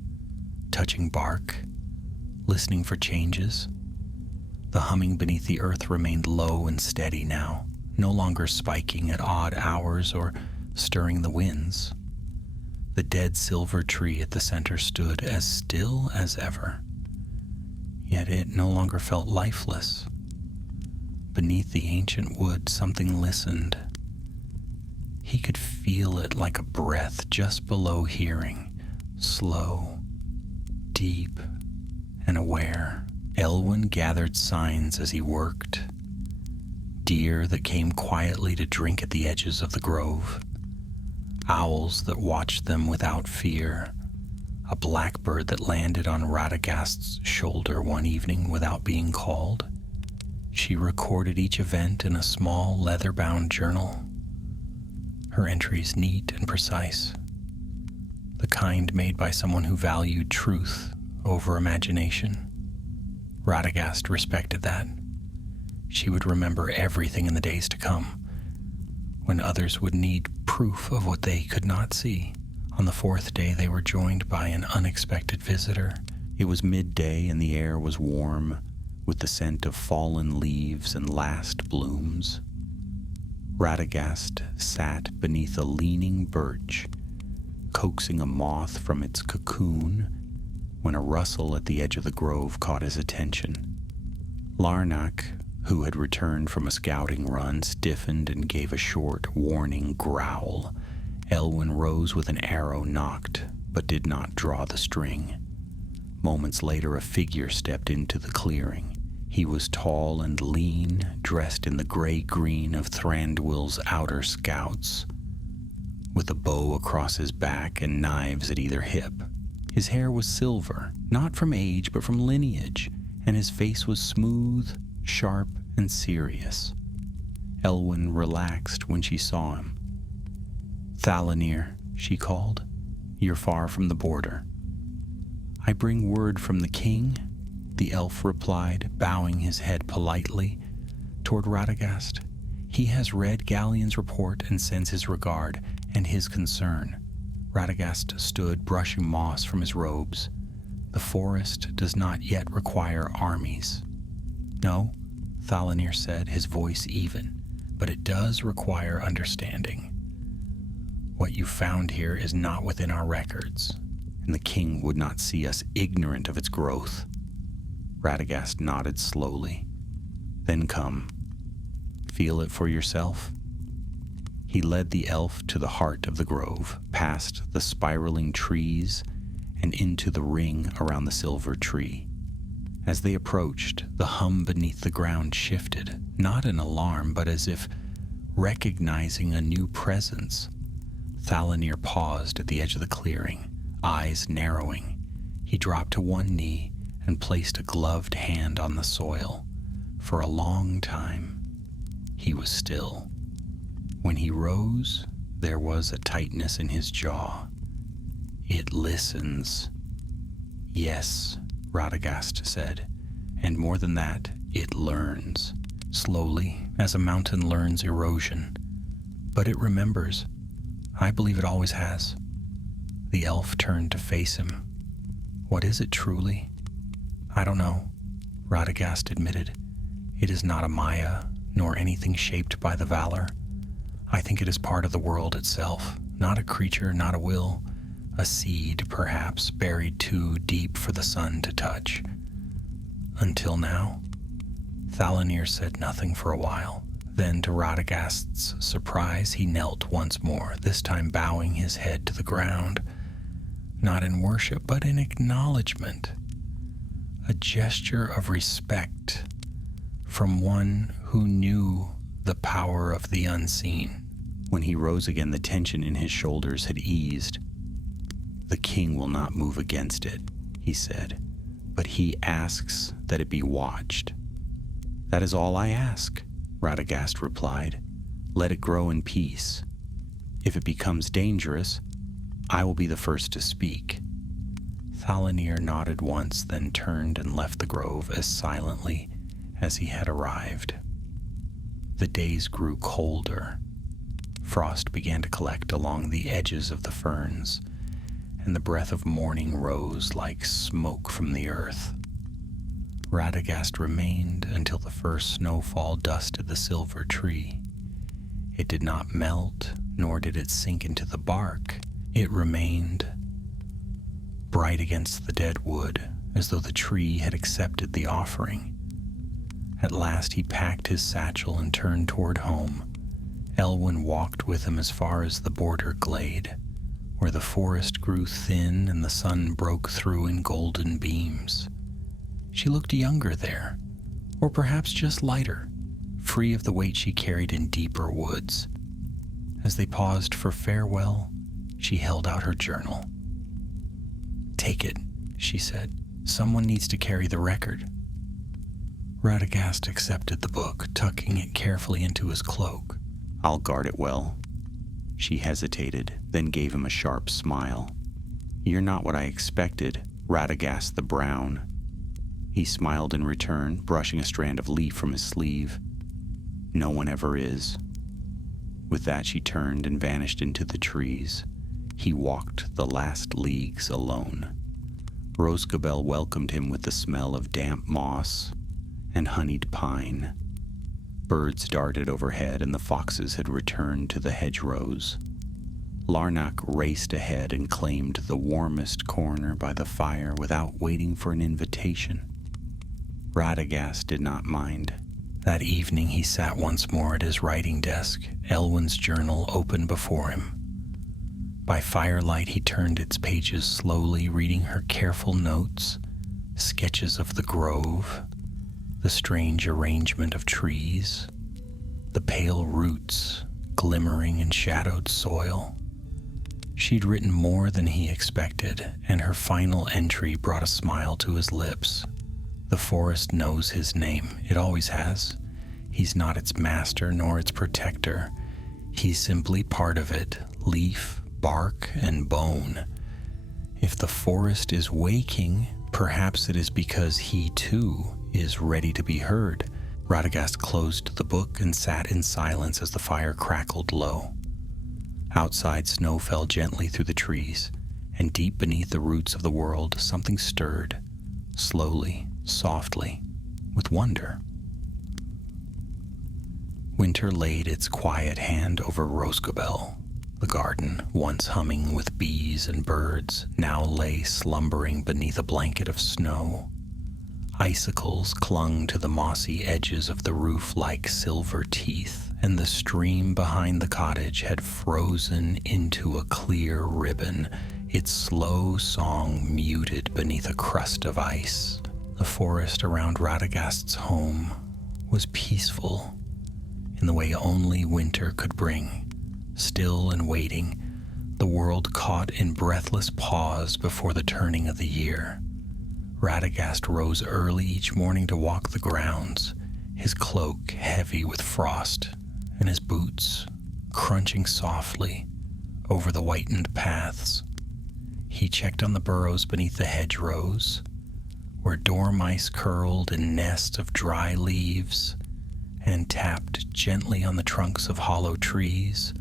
touching bark, listening for changes. The humming beneath the earth remained low and steady now, no longer spiking at odd hours or stirring the winds. The dead silver tree at the center stood as still as ever, yet it no longer felt lifeless. Beneath the ancient wood, something listened. He could feel it like a breath just below hearing, slow, deep, and aware. Elwyn gathered signs as he worked. Deer that came quietly to drink at the edges of the grove, owls that watched them without fear, a blackbird that landed on Radagast's shoulder one evening without being called. She recorded each event in a small leather-bound journal, her entries neat and precise, the kind made by someone who valued truth over imagination. Radagast respected that. She would remember everything in the days to come, when others would need proof of what they could not see. On the fourth day, they were joined by an unexpected visitor. It was midday and the air was warm, with the scent of fallen leaves and last blooms. Radagast sat beneath a leaning birch, coaxing a moth from its cocoon, when a rustle at the edge of the grove caught his attention. Larnak, who had returned from a scouting run, stiffened and gave a short, warning growl. Elwyn rose with an arrow nocked, but did not draw the string. Moments later, a figure stepped into the clearing. He was tall and lean, dressed in the gray-green of Thranduil's outer scouts, with a bow across his back and knives at either hip. His hair was silver, not from age but from lineage, and his face was smooth, sharp, and serious. Elwyn relaxed when she saw him. "Thalanir," she called, "you're far from the border." "I bring word from the king," the elf replied, bowing his head politely toward Radagast. "He has read Galleon's report and sends his regard and his concern." Radagast stood, brushing moss from his robes. "The forest does not yet require armies." "No," Thalanir said, his voice even, "but it does require understanding. What you found here is not within our records, and the king would not see us ignorant of its growth." Radagast nodded slowly. "Then come. Feel it for yourself." He led the elf to the heart of the grove, past the spiraling trees, and into the ring around the silver tree. As they approached, the hum beneath the ground shifted, not in alarm, but as if recognizing a new presence. Thalanir paused at the edge of the clearing, eyes narrowing. He dropped to one knee and placed a gloved hand on the soil. For a long time, he was still. When he rose, there was a tightness in his jaw. "It listens." "Yes," Radagast said, "and more than that, it learns. Slowly, as a mountain learns erosion. But it remembers. I believe it always has." The elf turned to face him. "What is it truly?" "I don't know," Radagast admitted. "It is not a Maya, nor anything shaped by the Valor. I think it is part of the world itself, not a creature, not a will, a seed, perhaps, buried too deep for the sun to touch. Until now." Thalanir said nothing for a while. Then, to Radagast's surprise, he knelt once more, this time bowing his head to the ground, not in worship, but in acknowledgement. A gesture of respect from one who knew the power of the unseen. When he rose again, the tension in his shoulders had eased. "The king will not move against it," he said, "but he asks that it be watched." "That is all I ask," Radagast replied. "Let it grow in peace. If it becomes dangerous, I will be the first to speak." Thalanir nodded once, then turned and left the grove as silently as he had arrived. The days grew colder. Frost began to collect along the edges of the ferns, and the breath of morning rose like smoke from the earth. Radagast remained until the first snowfall dusted the silver tree. It did not melt, nor did it sink into the bark. It remained bright against the dead wood, as though the tree had accepted the offering. At last he packed his satchel and turned toward home. Elwyn walked with him as far as the border glade, where the forest grew thin and the sun broke through in golden beams. She looked younger there, or perhaps just lighter, free of the weight she carried in deeper woods. As they paused for farewell, she held out her journal. "Take it," she said. "Someone needs to carry the record." Radagast accepted the book, tucking it carefully into his cloak. "I'll guard it well." She hesitated, then gave him a sharp smile. "You're not what I expected, Radagast the Brown." He smiled in return, brushing a strand of leaf from his sleeve. "No one ever is." With that, she turned and vanished into the trees. He walked the last leagues alone. Rosgabel welcomed him with the smell of damp moss and honeyed pine. Birds darted overhead, and the foxes had returned to the hedgerows. Larnak raced ahead and claimed the warmest corner by the fire without waiting for an invitation. Radagast did not mind. That evening he sat once more at his writing desk, Elwyn's journal open before him. By firelight he turned its pages slowly, reading her careful notes, sketches of the grove, the strange arrangement of trees, the pale roots glimmering in shadowed soil. She'd written more than he expected, and her final entry brought a smile to his lips. The forest knows his name. It always has. He's not its master nor its protector. He's simply part of it, leaf, bark, and bone. If the forest is waking, perhaps it is because he too is ready to be heard. Radagast closed the book and sat in silence as the fire crackled low. Outside, snow fell gently through the trees, and deep beneath the roots of the world, something stirred, slowly, softly, with wonder. Winter laid its quiet hand over Rosgobel. The garden, once humming with bees and birds, now lay slumbering beneath a blanket of snow. Icicles clung to the mossy edges of the roof like silver teeth, and the stream behind the cottage had frozen into a clear ribbon, its slow song muted beneath a crust of ice. The forest around Radagast's home was peaceful in the way only winter could bring, still and waiting, the world caught in breathless pause before the turning of the year. Radagast rose early each morning to walk the grounds, his cloak heavy with frost, and his boots crunching softly over the whitened paths. He checked on the burrows beneath the hedgerows, where dormice curled in nests of dry leaves, and tapped gently on the trunks of hollow trees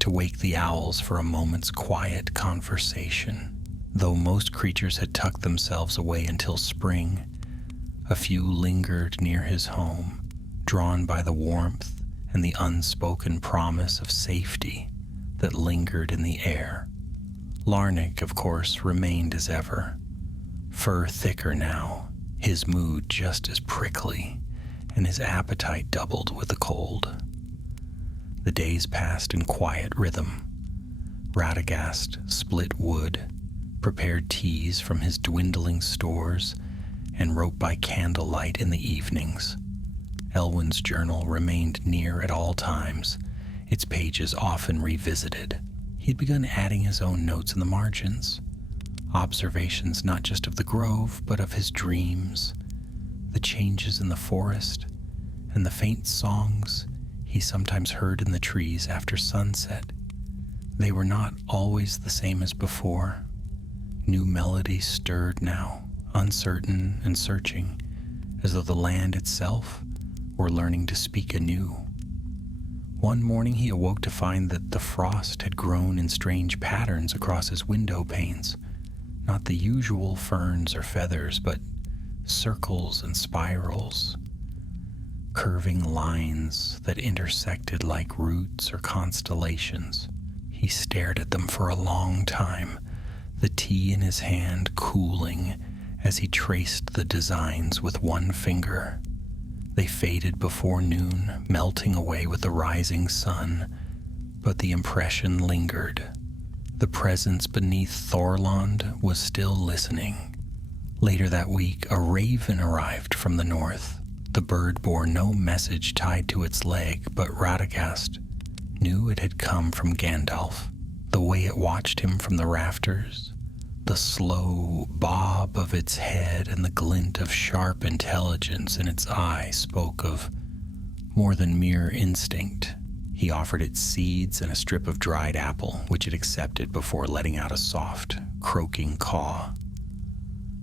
to wake the owls for a moment's quiet conversation. Though most creatures had tucked themselves away until spring, a few lingered near his home, drawn by the warmth and the unspoken promise of safety that lingered in the air. Larnick, of course, remained as ever, fur thicker now, his mood just as prickly, and his appetite doubled with the cold. The days passed in quiet rhythm. Radagast split wood, prepared teas from his dwindling stores, and wrote by candlelight in the evenings. Elwyn's journal remained near at all times, its pages often revisited. He'd begun adding his own notes in the margins, observations not just of the grove, but of his dreams, the changes in the forest, and the faint songs he sometimes heard in the trees after sunset. They were not always the same as before. New melodies stirred now, uncertain and searching, as though the land itself were learning to speak anew. One morning he awoke to find that the frost had grown in strange patterns across his window panes, not the usual ferns or feathers, but circles and spirals, curving lines that intersected like roots or constellations. He stared at them for a long time, the tea in his hand cooling as he traced the designs with one finger. They faded before noon, melting away with the rising sun, but the impression lingered. The presence beneath Thorlond was still listening. Later that week, a raven arrived from the north. The bird bore no message tied to its leg, but Radagast knew it had come from Gandalf. The way it watched him from the rafters, the slow bob of its head and the glint of sharp intelligence in its eye spoke of more than mere instinct. He offered it seeds and a strip of dried apple, which it accepted before letting out a soft, croaking caw.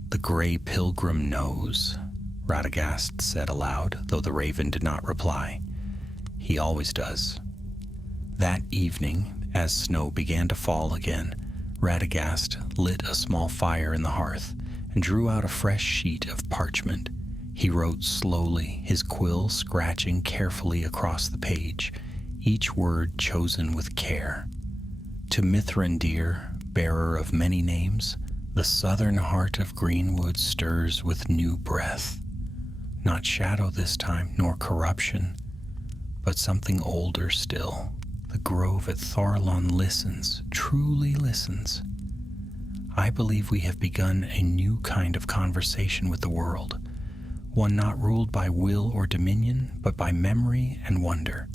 "The gray pilgrim knows," Radagast said aloud, though the raven did not reply. "He always does." That evening, as snow began to fall again, Radagast lit a small fire in the hearth and drew out a fresh sheet of parchment. He wrote slowly, his quill scratching carefully across the page, each word chosen with care. "To Mithrandir, bearer of many names, the southern heart of Greenwood stirs with new breath. Not shadow this time, nor corruption, but something older still. The grove at Thorlon listens, truly listens. I believe we have begun a new kind of conversation with the world, one not ruled by will or dominion, but by memory and wonder.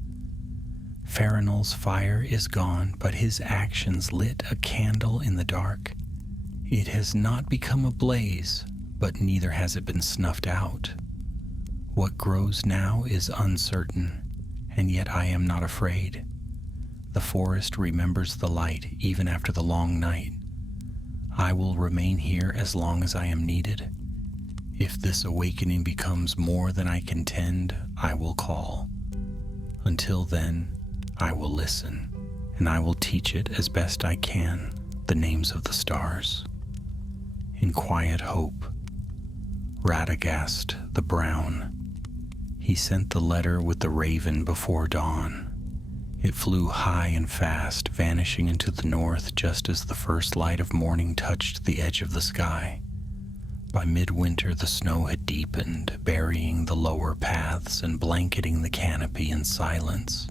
Farinol's fire is gone, but his actions lit a candle in the dark. It has not become a blaze, but neither has it been snuffed out. What grows now is uncertain, and yet I am not afraid. The forest remembers the light even after the long night. I will remain here as long as I am needed. If this awakening becomes more than I can tend, I will call. Until then, I will listen, and I will teach it as best I can the names of the stars. In quiet hope, Radagast the Brown. He sent the letter with the raven before dawn. It flew high and fast, vanishing into the north just as the first light of morning touched the edge of the sky. By midwinter the snow had deepened, burying the lower paths and blanketing the canopy in silence.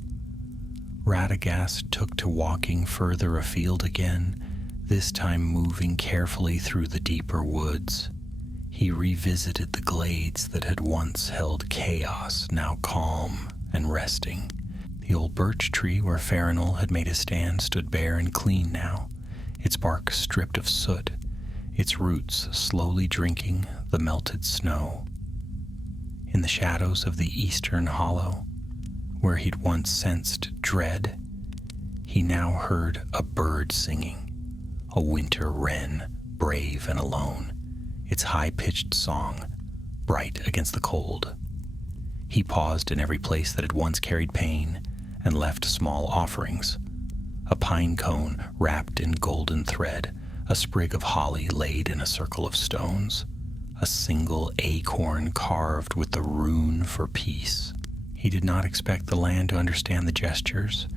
Radagast took to walking further afield again, this time moving carefully through the deeper woods. He revisited the glades that had once held chaos, now calm and resting. The old birch tree where Farinol had made his stand stood bare and clean now, its bark stripped of soot, its roots slowly drinking the melted snow. In the shadows of the eastern hollow, where he'd once sensed dread, he now heard a bird singing, a winter wren, brave and alone, its high-pitched song bright against the cold. He paused in every place that had once carried pain and left small offerings, a pine cone wrapped in golden thread, a sprig of holly laid in a circle of stones, a single acorn carved with the rune for peace. He did not expect the land to understand the gestures,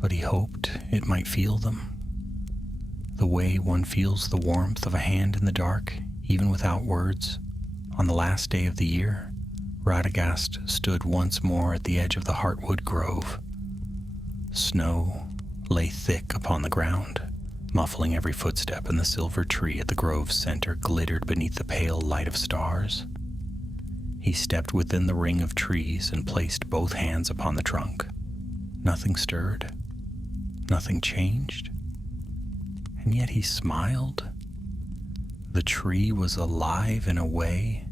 but he hoped it might feel them. The way one feels the warmth of a hand in the dark, even without words. On the last day of the year, Radagast stood once more at the edge of the Heartwood Grove. Snow lay thick upon the ground, muffling every footstep, and the silver tree at the grove's center glittered beneath the pale light of stars. He stepped within the ring of trees and placed both hands upon the trunk. Nothing stirred, nothing changed, and yet he smiled. The tree was alive in a way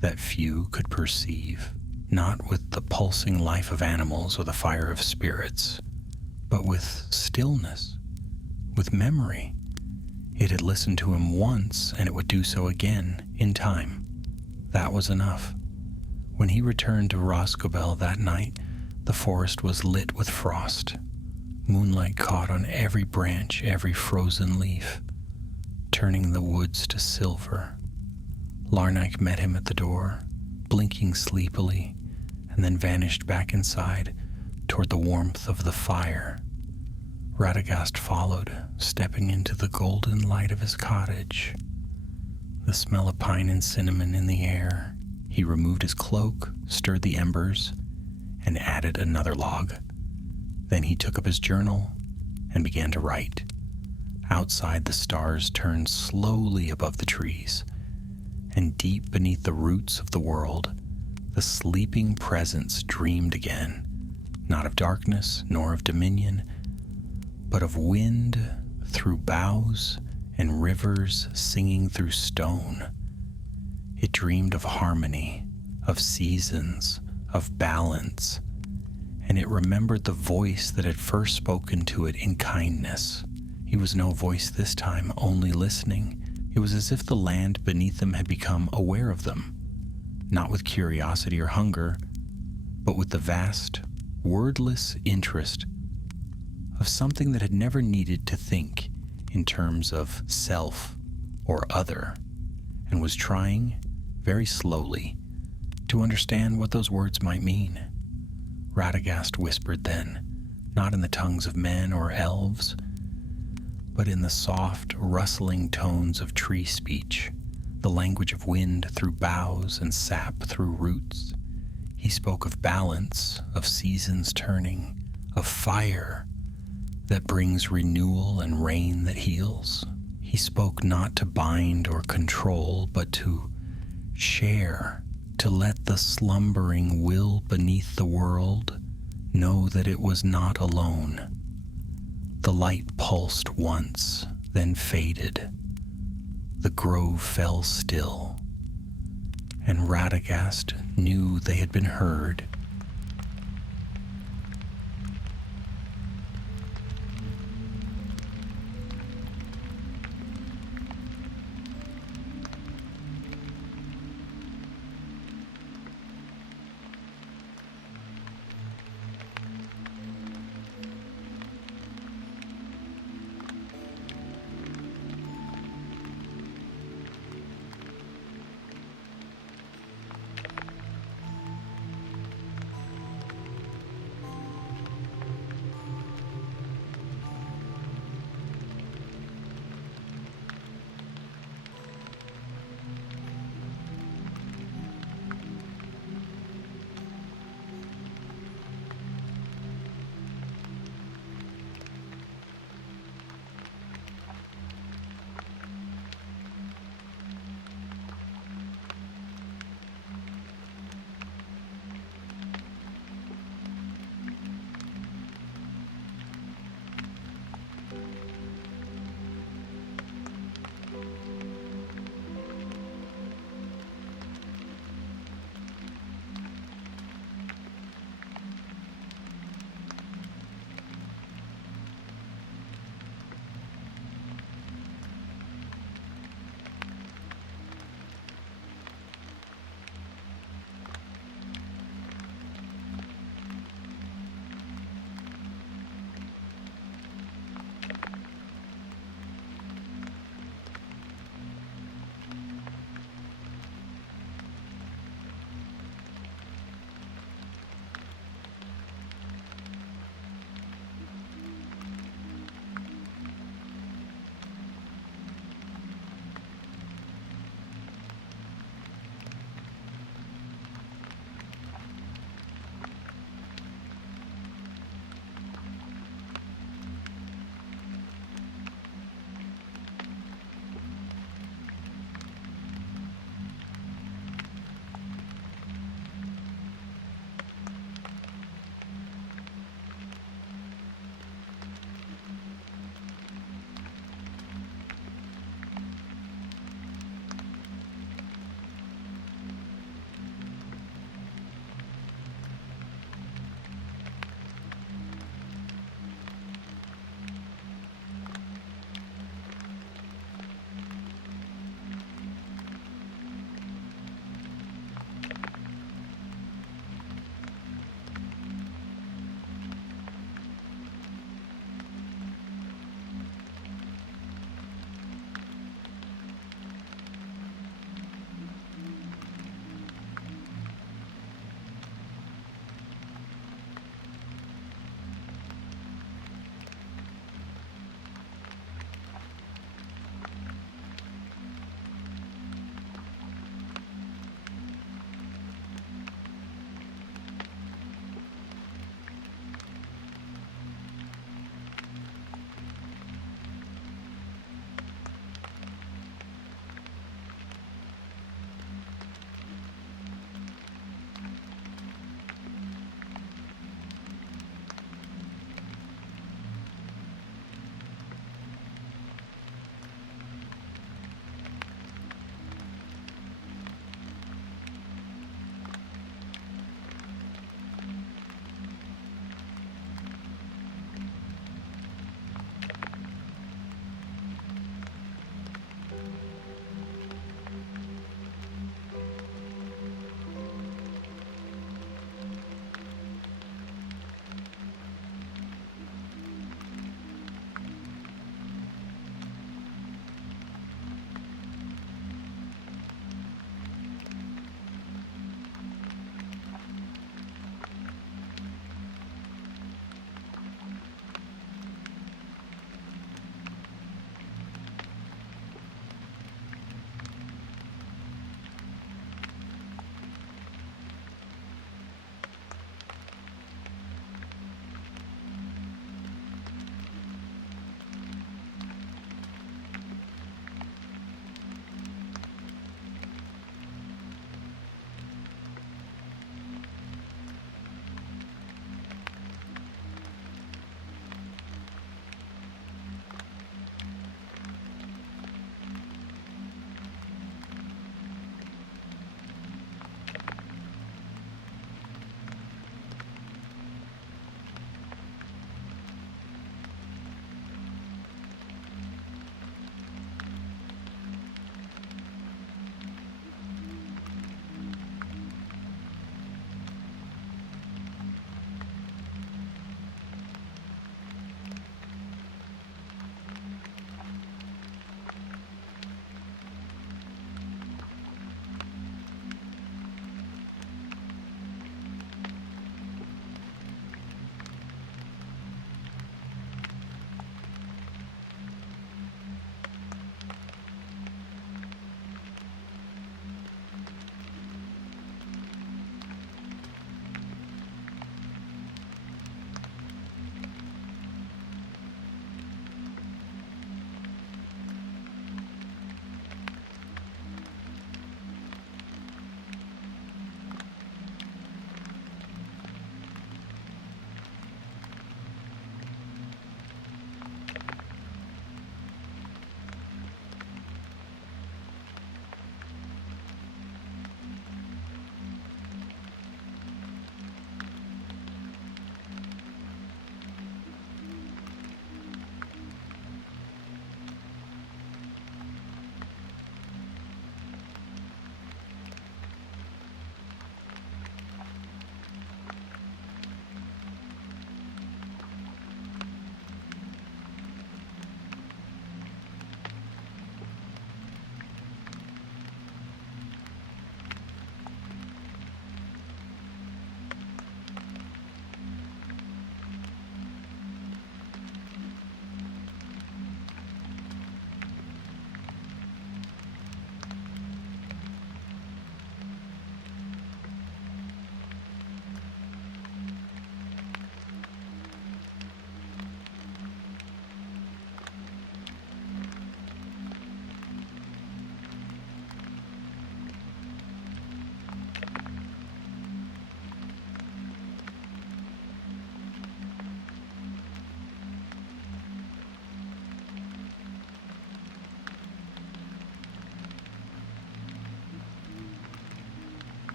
that few could perceive, not with the pulsing life of animals or the fire of spirits, but with stillness, with memory. It had listened to him once, and it would do so again, in time. That was enough. When he returned to Roscobel that night, the forest was lit with frost. Moonlight caught on every branch, every frozen leaf, turning the woods to silver. Larnac met him at the door, blinking sleepily, and then vanished back inside toward the warmth of the fire. Radagast followed, stepping into the golden light of his cottage. The smell of pine and cinnamon in the air. He removed his cloak, stirred the embers, and added another log. Then he took up his journal and began to write. Outside, the stars turned slowly above the trees, and deep beneath the roots of the world, the sleeping presence dreamed again, not of darkness nor of dominion, but of wind through boughs and rivers singing through stone. It dreamed of harmony, of seasons, of balance, and it remembered the voice that had first spoken to it in kindness. He was no voice this time, only listening. It was as if the land beneath them had become aware of them, not with curiosity or hunger, but with the vast, wordless interest of something that had never needed to think in terms of self or other, and was trying, very slowly, to understand what those words might mean. Radagast whispered then, not in the tongues of men or elves, but in the soft, rustling tones of tree speech, the language of wind through boughs and sap through roots. He spoke of balance, of seasons turning, of fire that brings renewal and rain that heals. He spoke not to bind or control, but to share, to let the slumbering will beneath the world know that it was not alone. The light pulsed once, then faded. The grove fell still, and Radagast knew they had been heard